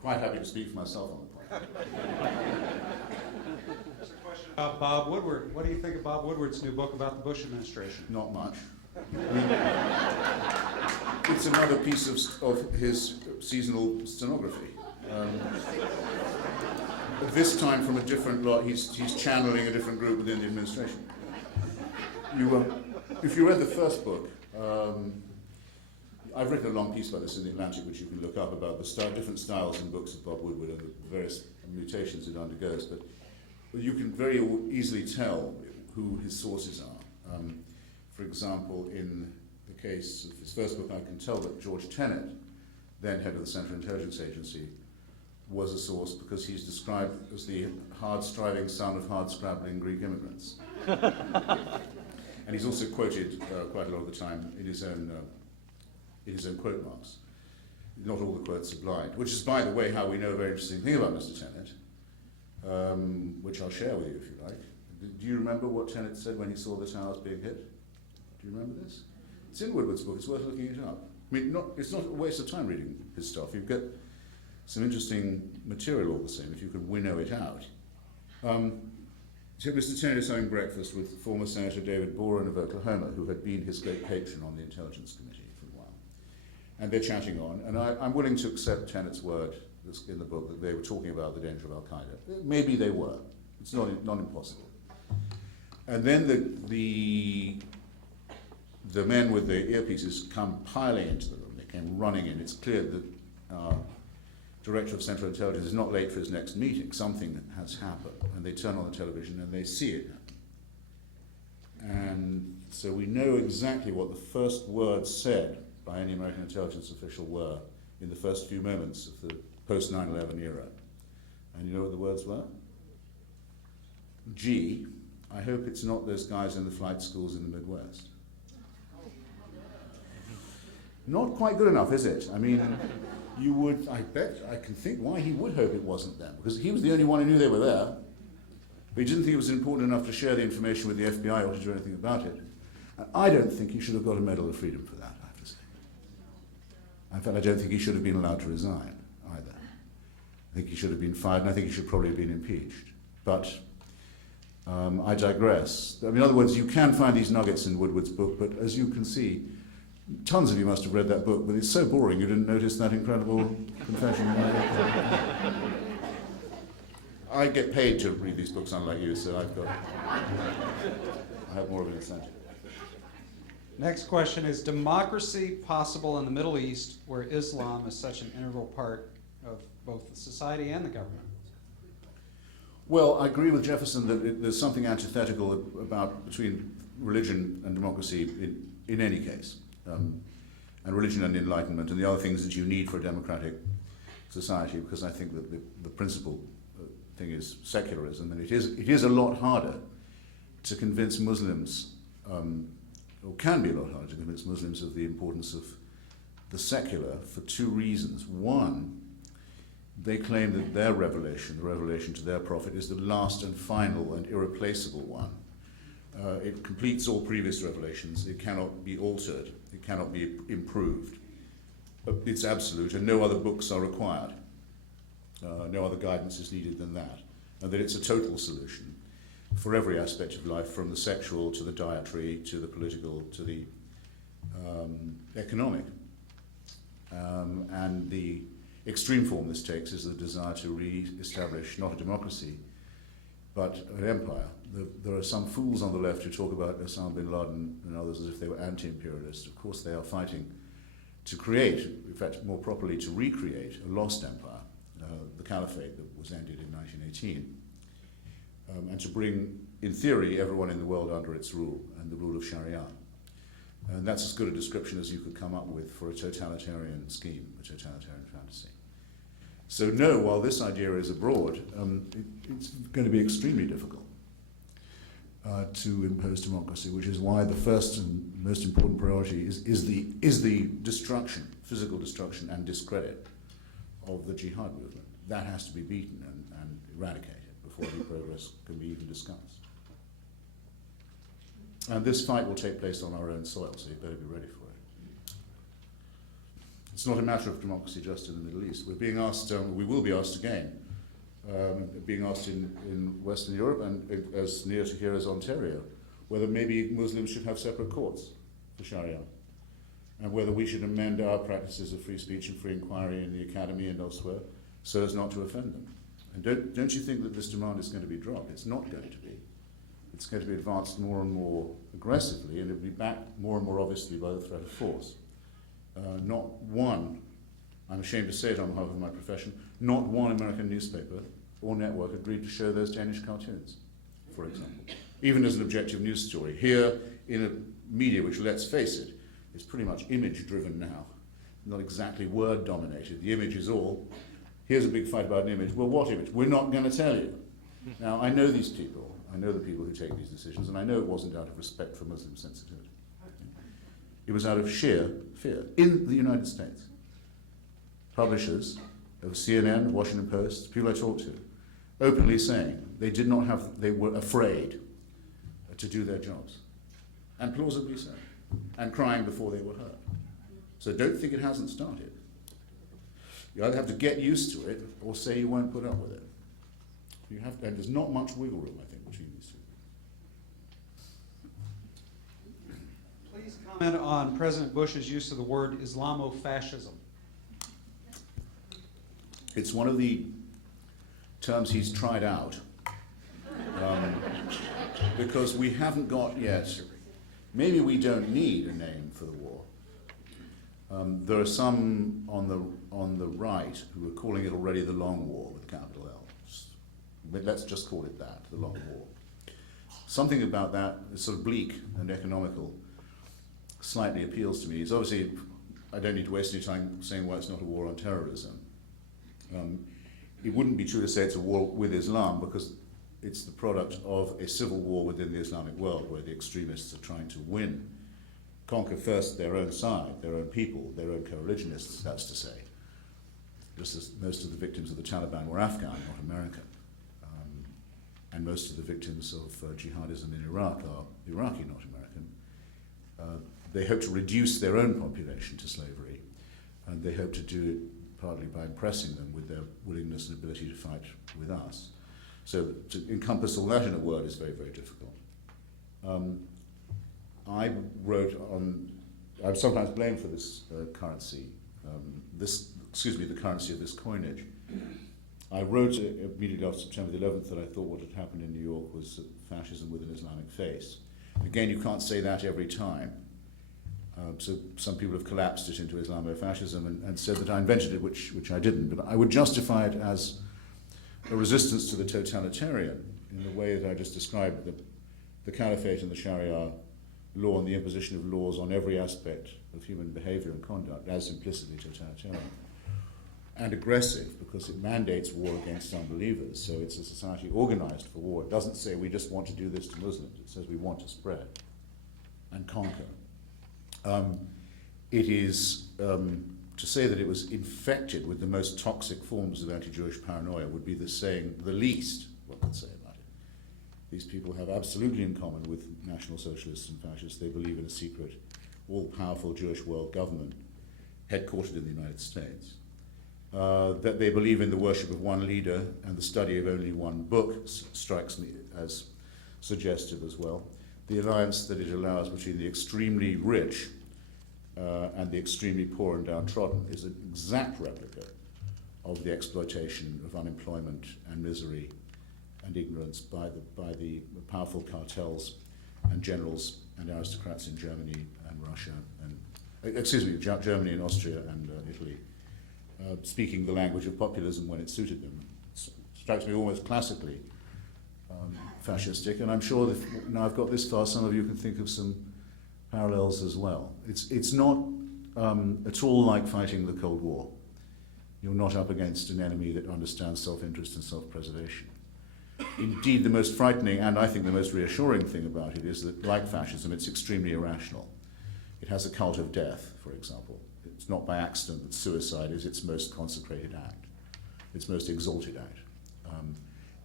Quite happy to speak for myself on the point. There's a question about Bob Woodward. What do you think of Bob Woodward's new book about the Bush administration? Not much. I mean, it's another piece of his seasonal stenography. This time from a different lot, he's channeling a different group within the administration. If you read the first book, I've written a long piece about this in the Atlantic, which you can look up, about the different styles in books of Bob Woodward and the various mutations it undergoes. But you can very easily tell who his sources are. For example, in the case of his first book, I can tell that George Tenet, then head of the Central Intelligence Agency, was a source because he's described as the hard-striving son of hard-scrabbling Greek immigrants. And he's also quoted quite a lot of the time in his own quote marks. Not all the quotes are blind, which is, by the way, how we know a very interesting thing about Mr. Tenet, which I'll share with you if you like. Do you remember what Tenet said when he saw the towers being hit? Do you remember this? It's in Woodward's book. It's worth looking it up. I mean, it's not a waste of time reading his stuff. You get some interesting material all the same if you can winnow it out. So Mr. Tenet is having breakfast with former Senator David Boren of Oklahoma, who had been his great patron on the Intelligence Committee for a while. And they're chatting on, and I'm willing to accept Tenet's word that's in the book that they were talking about the danger of Al-Qaeda. Maybe they were. It's not impossible. And then the men with the earpieces come piling into the room. They came running in. It's clear that our Director of Central Intelligence is not late for his next meeting. Something has happened. And they turn on the television and they see it happen. And so we know exactly what the first words said by any American intelligence official were in the first few moments of the post-9/11 era. And you know what the words were? Gee, I hope it's not those guys in the flight schools in the Midwest. Not quite good enough, is it? I mean, I can think why he would hope it wasn't them, because he was the only one who knew they were there, but he didn't think it was important enough to share the information with the FBI or to do anything about it. And I don't think he should have got a Medal of Freedom for that, I have to say. In fact, I don't think he should have been allowed to resign either. I think he should have been fired, and I think he should probably have been impeached. But I digress. I mean, in other words, you can find these nuggets in Woodward's book, but as you can see, tons of you must have read that book, but it's so boring you didn't notice that incredible confession. I get paid to read these books, unlike you, so I have more of an incentive. Next question, is democracy possible in the Middle East where Islam is such an integral part of both the society and the government? Well, I agree with Jefferson that there's something antithetical between religion and democracy in any case. And religion and enlightenment and the other things that you need for a democratic society, because I think that the principal thing is secularism, and it is a lot harder to convince Muslims, or can be a lot harder to convince Muslims of the importance of the secular for two reasons. One, they claim that their revelation, the revelation to their prophet, is the last and final and irreplaceable one. It completes all previous revelations. It cannot be altered. It cannot be improved. It's absolute, and no other books are required. No other guidance is needed than that. And that it's a total solution for every aspect of life, from the sexual to the dietary to the political to the economic. And the extreme form this takes is the desire to re-establish not a democracy, but an empire. There are some fools on the left who talk about Osama bin Laden and others as if they were anti-imperialist. Of course, they are fighting to create, in fact, more properly, to recreate a lost empire, the caliphate that was ended in 1918, and to bring, in theory, everyone in the world under its rule and the rule of Sharia. And that's as good a description as you could come up with for a totalitarian scheme, a totalitarian fantasy. So no, while this idea is abroad, it's going to be extremely difficult to impose democracy, which is why the first and most important priority is the destruction, physical destruction and discredit of the jihad movement. That has to be beaten and eradicated before any progress can be even discussed. And this fight will take place on our own soil, so you better be ready for it. It's not a matter of democracy just in the Middle East. We're being asked, we will be asked again, being asked in Western Europe and as near to here as Ontario, whether maybe Muslims should have separate courts for Sharia, and whether we should amend our practices of free speech and free inquiry in the academy and elsewhere so as not to offend them. And don't you think that this demand is going to be dropped? It's not going to be. It's going to be advanced more and more aggressively, and it will be backed more and more obviously by the threat of force. Not one, I'm ashamed to say it on behalf of my profession, not one American newspaper or network agreed to show those Danish cartoons, for example, even as an objective news story. Here, in a media which, let's face it, is pretty much image-driven now, not exactly word-dominated. The image is all, here's a big fight about an image. Well, what image? We're not going to tell you. Now, I know these people. I know the people who take these decisions, and I know it wasn't out of respect for Muslim sensitivity. It was out of sheer fear. In the United States, publishers of CNN, Washington Post, people I talked to, openly saying they were afraid to do their jobs, and plausibly so, and crying before they were heard. So don't think it hasn't started. You either have to get used to it, or say you won't put up with it. You have to, and there's not much wiggle room, I think, between these two. Please comment on President Bush's use of the word Islamofascism. It's one of the terms he's tried out, because we haven't got yet, maybe we don't need a name for the war. There are some on the right who are calling it already the Long War with a capital L. Let's just call it that, the Long War. Something about that is sort of bleak and economical slightly appeals to me. It's obviously, I don't need to waste any time saying why it's not a war on terrorism. It wouldn't be true to say it's a war with Islam, because it's the product of a civil war within the Islamic world where the extremists are trying to conquer first their own side, their own people, their own co-religionists, that's to say. Just as most of the victims of the Taliban were Afghan, not American. And most of the victims of jihadism in Iraq are Iraqi, not American. They hope to reduce their own population to slavery, and they hope to do it partly by impressing them with their willingness and ability to fight with us. So to encompass all that in a word is very, very difficult. I wrote on, I'm sometimes blamed for this currency, the currency of this coinage. I wrote immediately after September the 11th that I thought what had happened in New York was fascism with an Islamic face. Again, you can't say that every time. So some people have collapsed it into Islamofascism and said that I invented it, which I didn't. But I would justify it as a resistance to the totalitarian in the way that I just described, the caliphate and the Sharia law and the imposition of laws on every aspect of human behavior and conduct as implicitly totalitarian. And aggressive, because it mandates war against unbelievers. So it's a society organized for war. It doesn't say we just want to do this to Muslims. It says we want to spread and conquer. It is, to say that it was infected with the most toxic forms of anti-Jewish paranoia would be the least one could say about it. These people have absolutely in common with National Socialists and Fascists. They believe in a secret, all-powerful Jewish world government headquartered in the United States. That they believe in the worship of one leader and the study of only one book strikes me as suggestive as well. The alliance that it allows between the extremely rich and the extremely poor and downtrodden is an exact replica of the exploitation of unemployment and misery and ignorance by the powerful cartels and generals and aristocrats in Germany and Russia and, Germany and Austria and Italy. speaking the language of populism when it suited them. It strikes me almost classically fascistic, and I'm sure that now I've got this far, some of you can think of some parallels as well. It's not at all like fighting the Cold War. You're not up against an enemy that understands self-interest and self-preservation. Indeed, the most frightening and I think the most reassuring thing about it is that, like fascism, it's extremely irrational. It has a cult of death, for example. It's not by accident that suicide is its most consecrated act, its most exalted act.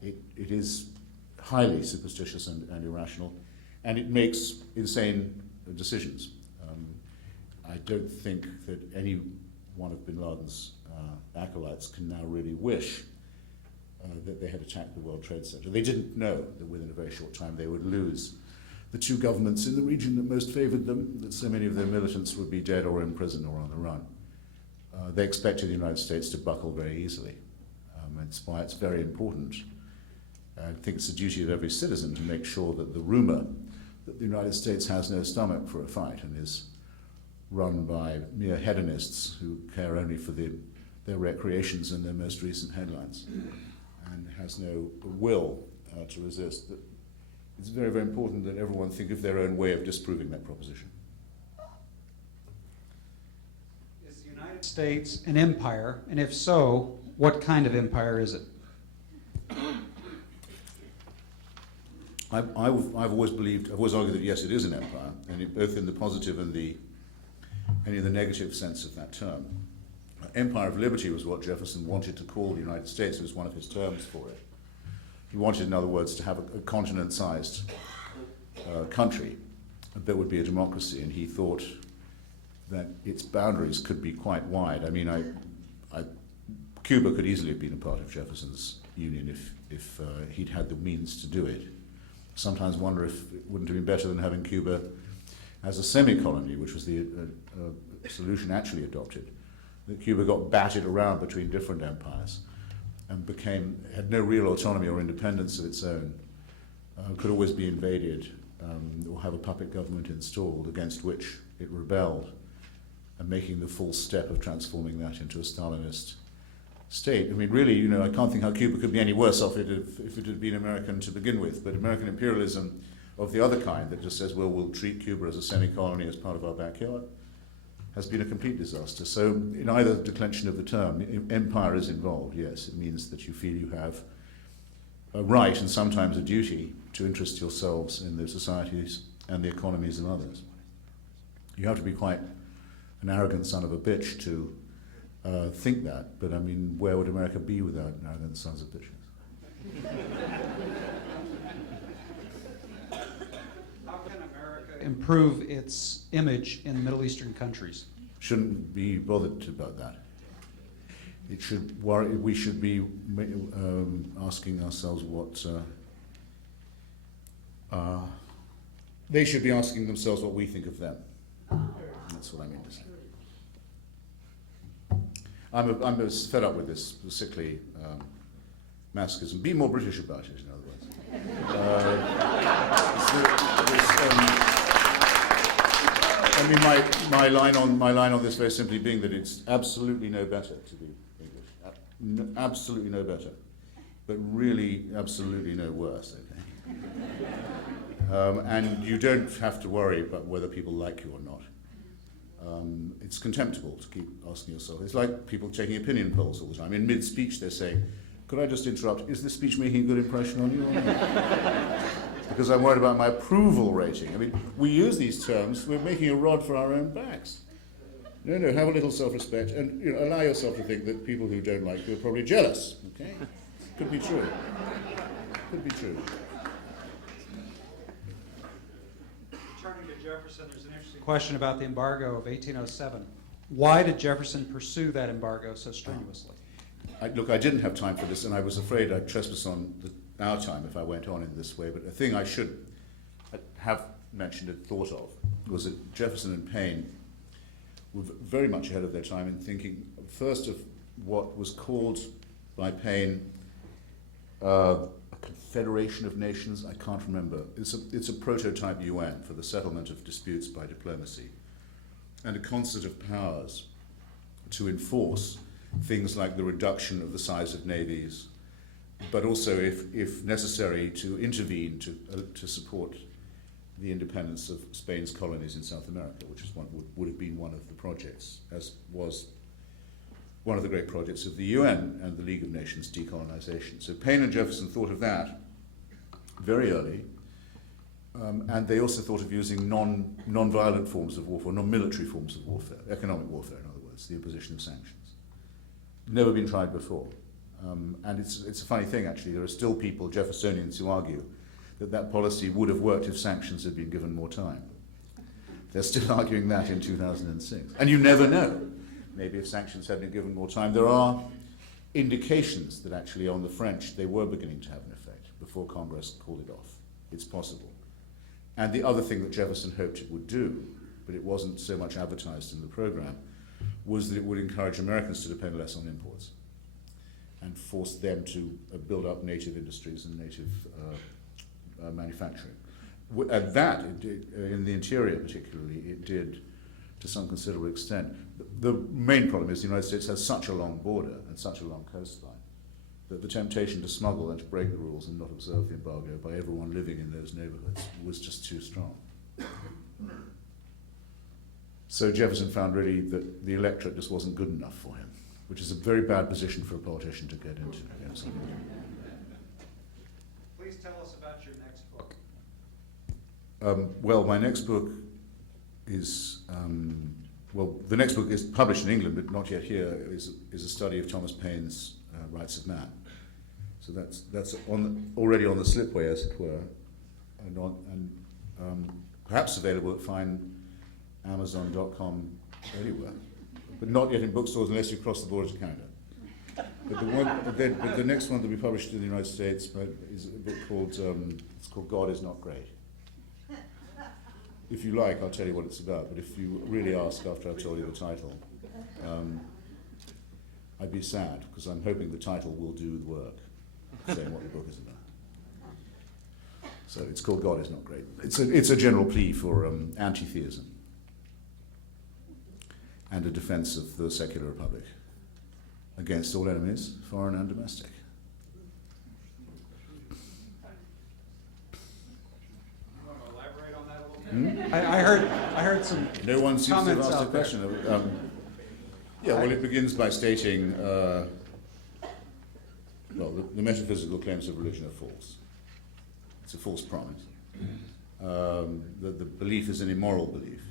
It is highly superstitious and irrational, and it makes insane decisions. I don't think that any one of bin Laden's acolytes can now really wish that they had attacked the World Trade Center. They didn't know that within a very short time they would lose the two governments in the region that most favored them, that so many of their militants would be dead or in prison or on the run. They expected the United States to buckle very easily. It's why it's very important. I think it's the duty of every citizen to make sure that the rumor that the United States has no stomach for a fight and is run by mere hedonists who care only for their recreations and their most recent headlines and has no will to resist. That it's very, very important that everyone think of their own way of disproving that proposition. Is the United States an empire? And if so, what kind of empire is it? I've always argued that yes, it is an empire, and both in the positive and in the negative sense of that term. Empire of liberty was what Jefferson wanted to call the United States. It was one of his terms for it. He wanted, in other words, to have a continent-sized country that would be a democracy, and he thought that its boundaries could be quite wide. I mean, Cuba could easily have been a part of Jefferson's union if he'd had the means to do it. Sometimes wonder if it wouldn't have been better than having Cuba as a semi-colony, which was the solution actually adopted. That Cuba got batted around between different empires and had no real autonomy or independence of its own, could always be invaded or have a puppet government installed against which it rebelled, and making the full step of transforming that into a Stalinist state. I mean, really, I can't think how Cuba could be any worse off if it had been American to begin with, but American imperialism of the other kind that just says, well, we'll treat Cuba as a semi-colony as part of our backyard, has been a complete disaster. So in either declension of the term, empire is involved, yes. It means that you feel you have a right and sometimes a duty to interest yourselves in the societies and the economies of others. You have to be quite an arrogant son of a bitch to think that, but I mean, where would America be without arrogant sons of bitches? How can America improve its image in Middle Eastern countries? Shouldn't be bothered about that. It should worry. We should be asking ourselves what they should be asking themselves what we think of them. That's what I mean to say. I'm as fed up with this sickly masochism. Be more British about it, in other words. I mean, my line on this very simply being that it's absolutely no better to be English. Absolutely no better, but really absolutely no worse. Okay. And you don't have to worry about whether people like you or not. It's contemptible to keep asking yourself. It's like people taking opinion polls all the time. In mid-speech they're saying, could I just interrupt, is this speech making a good impression on you or not? Because I'm worried about my approval rating. I mean, we use these terms, we're making a rod for our own backs. No, have a little self-respect and allow yourself to think that people who don't like you are probably jealous, okay? Could be true. Could be true. Turning to Jefferson, there's an interesting question about the embargo of 1807. Why did Jefferson pursue that embargo so strenuously? Look, I didn't have time for this, and I was afraid I'd trespass on our time if I went on in this way, but a thing I should have mentioned and thought of was that Jefferson and Paine were very much ahead of their time in thinking first of what was called by Paine a confederation of nations. I can't remember. It's a prototype UN for the settlement of disputes by diplomacy, and a concert of powers to enforce things like the reduction of the size of navies, but also, if necessary, to intervene to support the independence of Spain's colonies in South America, which is would have been one of the projects, as was one of the great projects of the UN and the League of Nations decolonization. So Paine and Jefferson thought of that very early, and they also thought of using non-violent forms of warfare, non-military forms of warfare, economic warfare, in other words, the imposition of sanctions. Never been tried before. And it's a funny thing, actually. There are still people, Jeffersonians, who argue that policy would have worked if sanctions had been given more time. They're still arguing that in 2006. And you never know. Maybe if sanctions had been given more time. There are indications that actually on the French they were beginning to have an effect before Congress called it off. It's possible. And the other thing that Jefferson hoped it would do, but it wasn't so much advertised in the program, was that it would encourage Americans to depend less on imports and force them to build up native industries and native manufacturing. At that, it did, in the interior particularly, it did to some considerable extent. The main problem is the United States has such a long border and such a long coastline that the temptation to smuggle and to break the rules and not observe the embargo by everyone living in those neighborhoods was just too strong. So Jefferson found really that the electorate just wasn't good enough for him, which is a very bad position for a politician to get into. Please tell us about your next book. Well, my next book is, the next book is published in England, but not yet here, is a study of Thomas Paine's Rights of Man. So that's already on the slipway, as it were, and perhaps available at fine Amazon.com anywhere, but not yet in bookstores unless you cross the border to Canada. But the next one that we published in the United States is a book called it's called God Is Not Great. If you like, I'll tell you what it's about. But if you really ask after I've told you the title, I'd be sad because I'm hoping the title will do the work, saying what the book is about. So it's called God Is Not Great. It's a general plea for anti-theism and a defense of the secular republic against all enemies, foreign and domestic. You want to elaborate on that a little bit? I heard some No one seems to have comments asked a out there. question. Well, it begins by stating, the metaphysical claims of religion are false. It's a false promise. The belief is an immoral belief.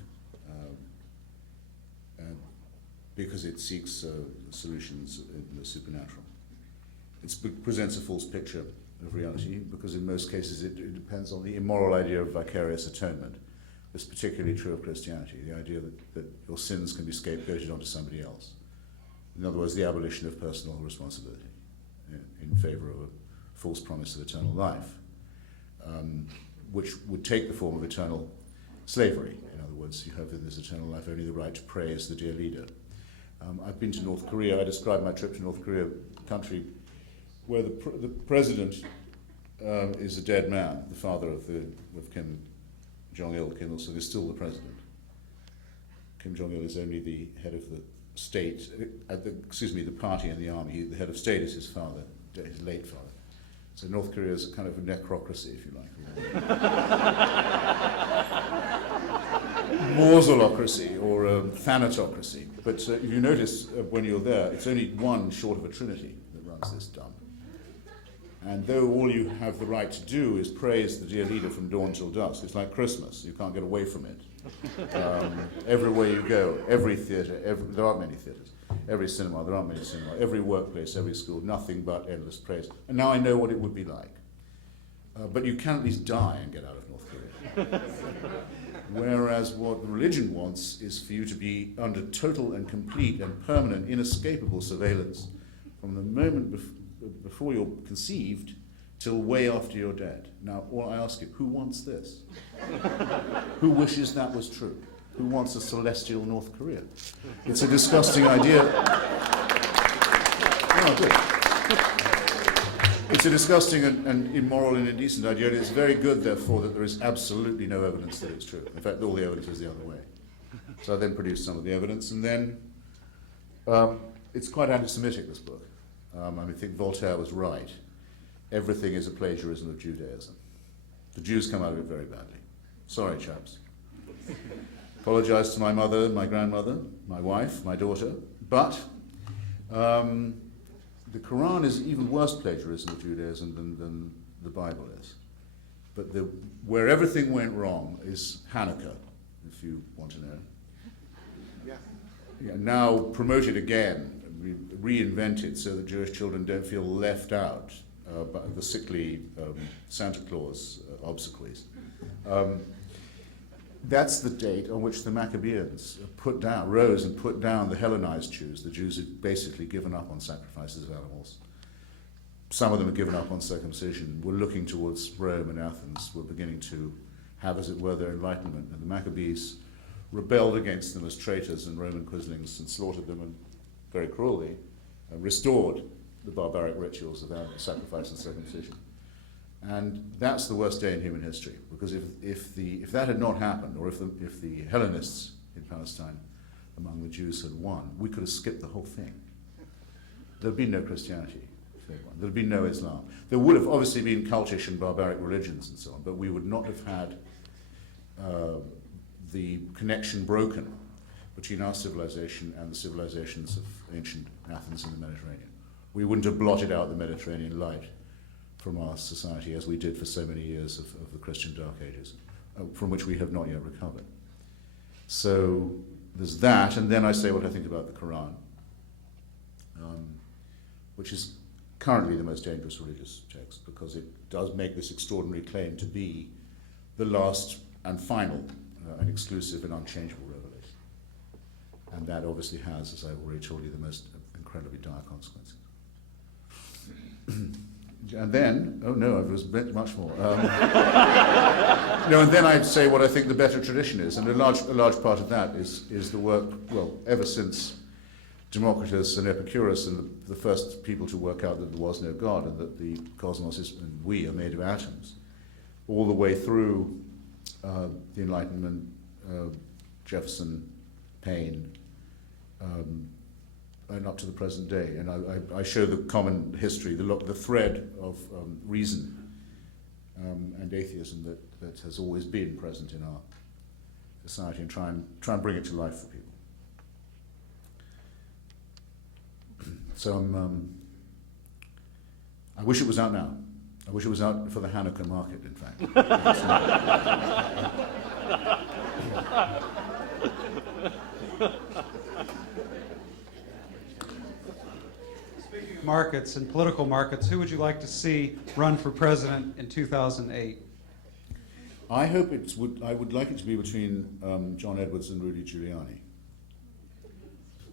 Because it seeks solutions in the supernatural. It presents a false picture of reality because in most cases it depends on the immoral idea of vicarious atonement. It's particularly true of Christianity, the idea that your sins can be scapegoated onto somebody else. In other words, the abolition of personal responsibility in favor of a false promise of eternal life, which would take the form of eternal slavery. In other words, you have in this eternal life only the right to pray as the dear leader. I've been to North Korea. I described my trip to North Korea, a country where the president is a dead man, the father of Kim Jong-il. Kim Il-sung is still the president. Kim Jong-il is only the head of the state, the party and the army. The head of state is his father, his late father. So North Korea is a kind of a necrocracy, if you like. Mausolocracy or thanatocracy. But if you notice when you're there, it's only one short of a trinity that runs this dump. And though all you have the right to do is praise the dear leader from dawn till dusk, it's like Christmas. You can't get away from it. Everywhere you go, every theatre, there aren't many theatres, every cinema, there aren't many cinemas, every workplace, every school, nothing but endless praise. And now I know what it would be like. But you can at least die and get out of North Korea. Whereas what religion wants is for you to be under total and complete and permanent, inescapable surveillance from the moment before you're conceived till way after you're dead. Now, all I ask you, who wants this? Who wishes that was true? Who wants a celestial North Korea? It's a disgusting idea. Oh, good. It's a disgusting and immoral and indecent idea. It's very good, therefore, that there is absolutely no evidence that it's true. In fact, all the evidence is the other way. So I then produced some of the evidence, and then it's quite anti-Semitic, this book. I think Voltaire was right. Everything is a plagiarism of Judaism. The Jews come out of it very badly. Sorry, chaps. Apologize to my mother, my grandmother, my wife, my daughter. But the Quran is even worse plagiarism of Judaism than the Bible is. But where everything went wrong is Hanukkah, if you want to know. Yeah, now promoted again, reinvented so that Jewish children don't feel left out by the sickly Santa Claus obsequies. That's the date on which the Maccabeans rose and put down the Hellenized Jews, the Jews who'd basically given up on sacrifices of animals. Some of them had given up on circumcision, were looking towards Rome and Athens, were beginning to have, as it were, their Enlightenment. And the Maccabees rebelled against them as traitors and Roman quislings and slaughtered them, and very cruelly restored the barbaric rituals of sacrifice and circumcision. And that's the worst day in human history, because if that had not happened, or if the Hellenists in Palestine among the Jews had won, we could have skipped the whole thing. There'd been no Christianity. There'd been no Islam. There would have obviously been cultish and barbaric religions and so on, but we would not have had the connection broken between our civilization and the civilizations of ancient Athens and the Mediterranean. We wouldn't have blotted out the Mediterranean light from our society as we did for so many years of the Christian Dark Ages, from which we have not yet recovered. So there's that, and then I say what I think about the Quran, which is currently the most dangerous religious text, because it does make this extraordinary claim to be the last and final and exclusive and unchangeable revelation. And that obviously has, as I've already told you, the most incredibly dire consequences. And then, oh no, it was much more. No, and then I'd say what I think the better tradition is, and a large part of that is the work, well, ever since Democritus and Epicurus and the first people to work out that there was no God and that the cosmos is, and we are made of atoms, all the way through the Enlightenment, Jefferson, Paine, and up to the present day. And I show the common history, the thread of reason and atheism that has always been present in our society, and try and bring it to life for people. So I wish it was out now. I wish it was out for the Hanukkah market, in fact. Speaking of markets and political markets, who would you like to see run for president in 2008? I would like it to be between John Edwards and Rudy Giuliani.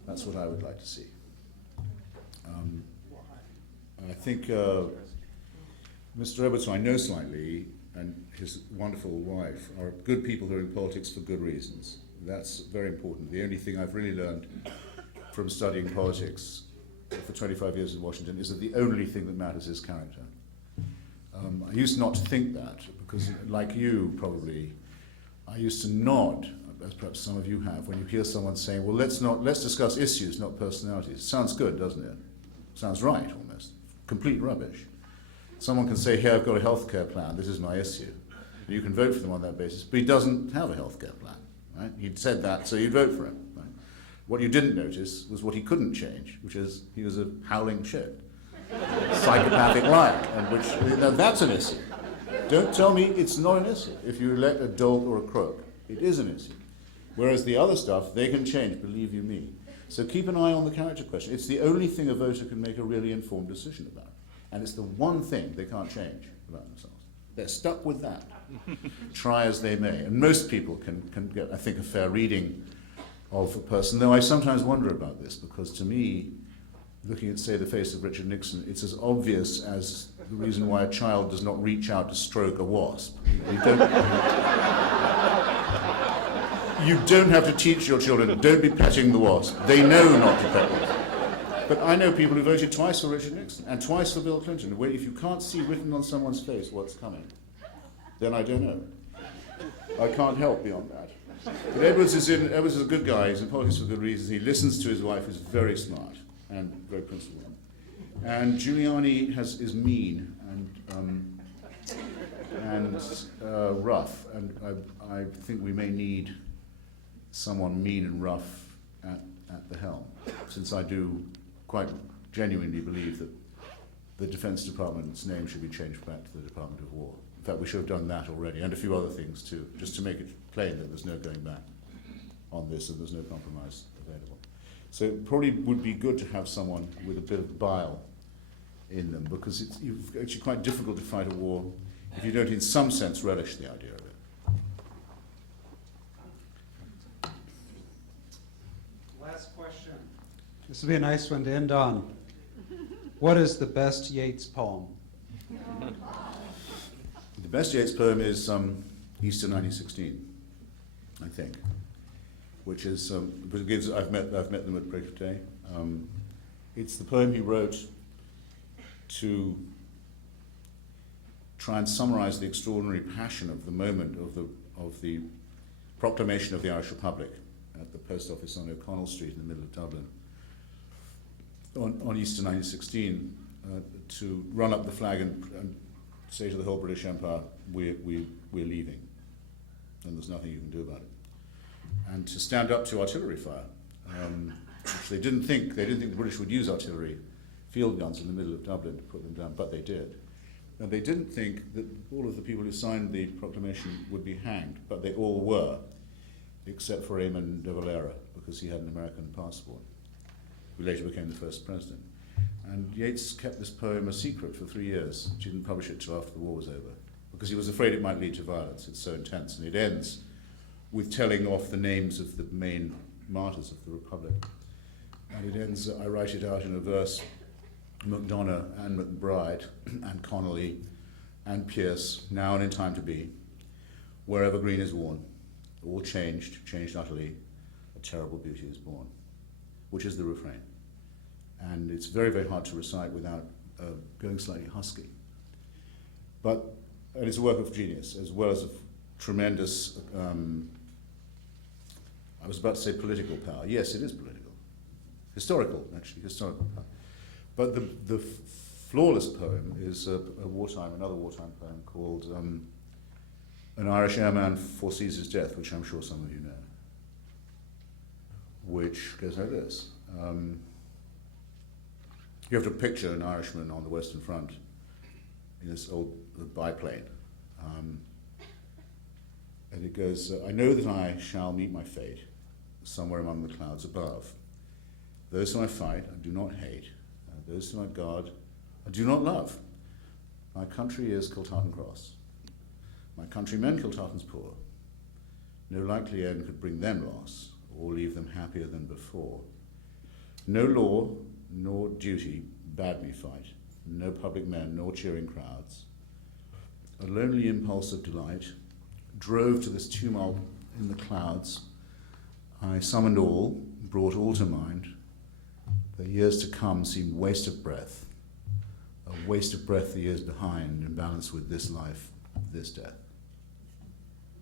That's what I would like to see. I think Mr. Edwards, who I know slightly, and his wonderful wife are good people who are in politics for good reasons. That's very important. The only thing I've really learned from studying politics for 25 years in Washington is that the only thing that matters is character. I used not to think that, because like you probably, I used to nod, as perhaps some of you have, when you hear someone saying, well, let's discuss issues, not personalities. Sounds good, doesn't it? Sounds right, almost. Complete rubbish. Someone can say, here, I've got a healthcare plan, this is my issue. You can vote for them on that basis, but he doesn't have a healthcare plan, right? He'd said that, so you'd vote for him, right? What you didn't notice was what he couldn't change, which is he was a howling shit. Psychopathic liar, and which, now that's an issue. Don't tell me it's not an issue. If you elect a dolt or a crook, it is an issue. Whereas the other stuff, they can change, believe you me. So keep an eye on the character question. It's the only thing a voter can make a really informed decision about. And it's the one thing they can't change about themselves. They're stuck with that, try as they may. And most people can get, I think, a fair reading of a person, though I sometimes wonder about this, because to me, looking at, say, the face of Richard Nixon, it's as obvious as the reason why a child does not reach out to stroke a wasp. You don't have to teach your children, don't be petting the wasp. They know not to pet it. But I know people who voted twice for Richard Nixon and twice for Bill Clinton, where if you can't see written on someone's face what's coming, then I don't know. I can't help beyond that. But Edwards is a good guy, he's in politics for good reasons. He listens to his wife, who's very smart, and very principled. And Giuliani is mean and rough, and I think we may need someone mean and rough at the helm, since I do quite genuinely believe that the Defense Department's name should be changed back to the Department of War. In fact, we should have done that already, and a few other things too, just to make it plain that there's no going back on this and there's no compromise available. So it probably would be good to have someone with a bit of bile in them, because it's actually quite difficult to fight a war if you don't in some sense relish the idea of it. Last question. This will be a nice one to end on. What is the best Yeats poem? The best Yeats poem is Easter 1916, I think, which is because I've met them at break of day. It's the poem he wrote to try and summarize the extraordinary passion of the moment of the proclamation of the Irish Republic at the post office on O'Connell Street in the middle of Dublin on Easter 1916, to run up the flag and say to the whole British Empire, we're leaving, and there's nothing you can do about it. And to stand up to artillery fire, which they didn't think the British would use artillery, field guns in the middle of Dublin to put them down, but they did. And they didn't think that all of the people who signed the proclamation would be hanged, but they all were, except for Eamon de Valera, because he had an American passport, who later became the first president. And Yeats kept this poem a secret for 3 years. He didn't publish it till after the war was over, because he was afraid it might lead to violence. It's so intense. And it ends with telling off the names of the main martyrs of the Republic. And it ends, I write it out in a verse, MacDonagh and McBride and Connolly and Pearce, now and in time to be, wherever green is worn, all changed utterly, a terrible beauty is born, which is the refrain. And it's very, very hard to recite without going slightly husky. And it's a work of genius, as well as of tremendous, I was about to say political power. Yes, it is political. Historical power. But the flawless poem is another wartime poem called An Irish Airman Foresees His Death, which I'm sure some of you know, which goes like this. You have to picture an Irishman on the Western Front in this old biplane. And it goes, I know that I shall meet my fate somewhere among the clouds above. Those whom I fight, I do not hate. Those whom I guard, I do not love. My country is Kiltartan Cross. My countrymen Kiltartan's poor. No likely end could bring them loss, or leave them happier than before. No law nor duty bade me fight, no public men nor cheering crowds. A lonely impulse of delight drove to this tumult in the clouds. I summoned all, brought all to mind. The years to come seemed waste of breath, a waste of breath the years behind, in balance with this life, this death.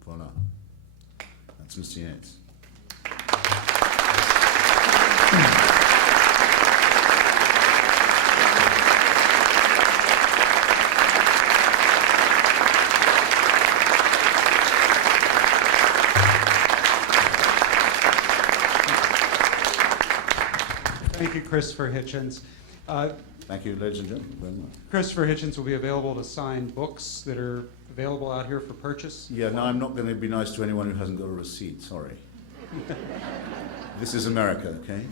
Voila. That's Mr. Yeats. Thank you, Christopher Hitchens. Thank you, ladies and gentlemen, very much. Christopher Hitchens will be available to sign books that are available out here for purchase. Yeah, no, I'm not going to be nice to anyone who hasn't got a receipt, sorry. This is America, okay?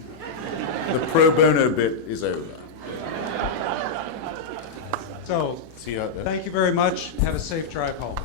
The pro bono bit is over. So, see you out there. Thank you very much. Have a safe drive home.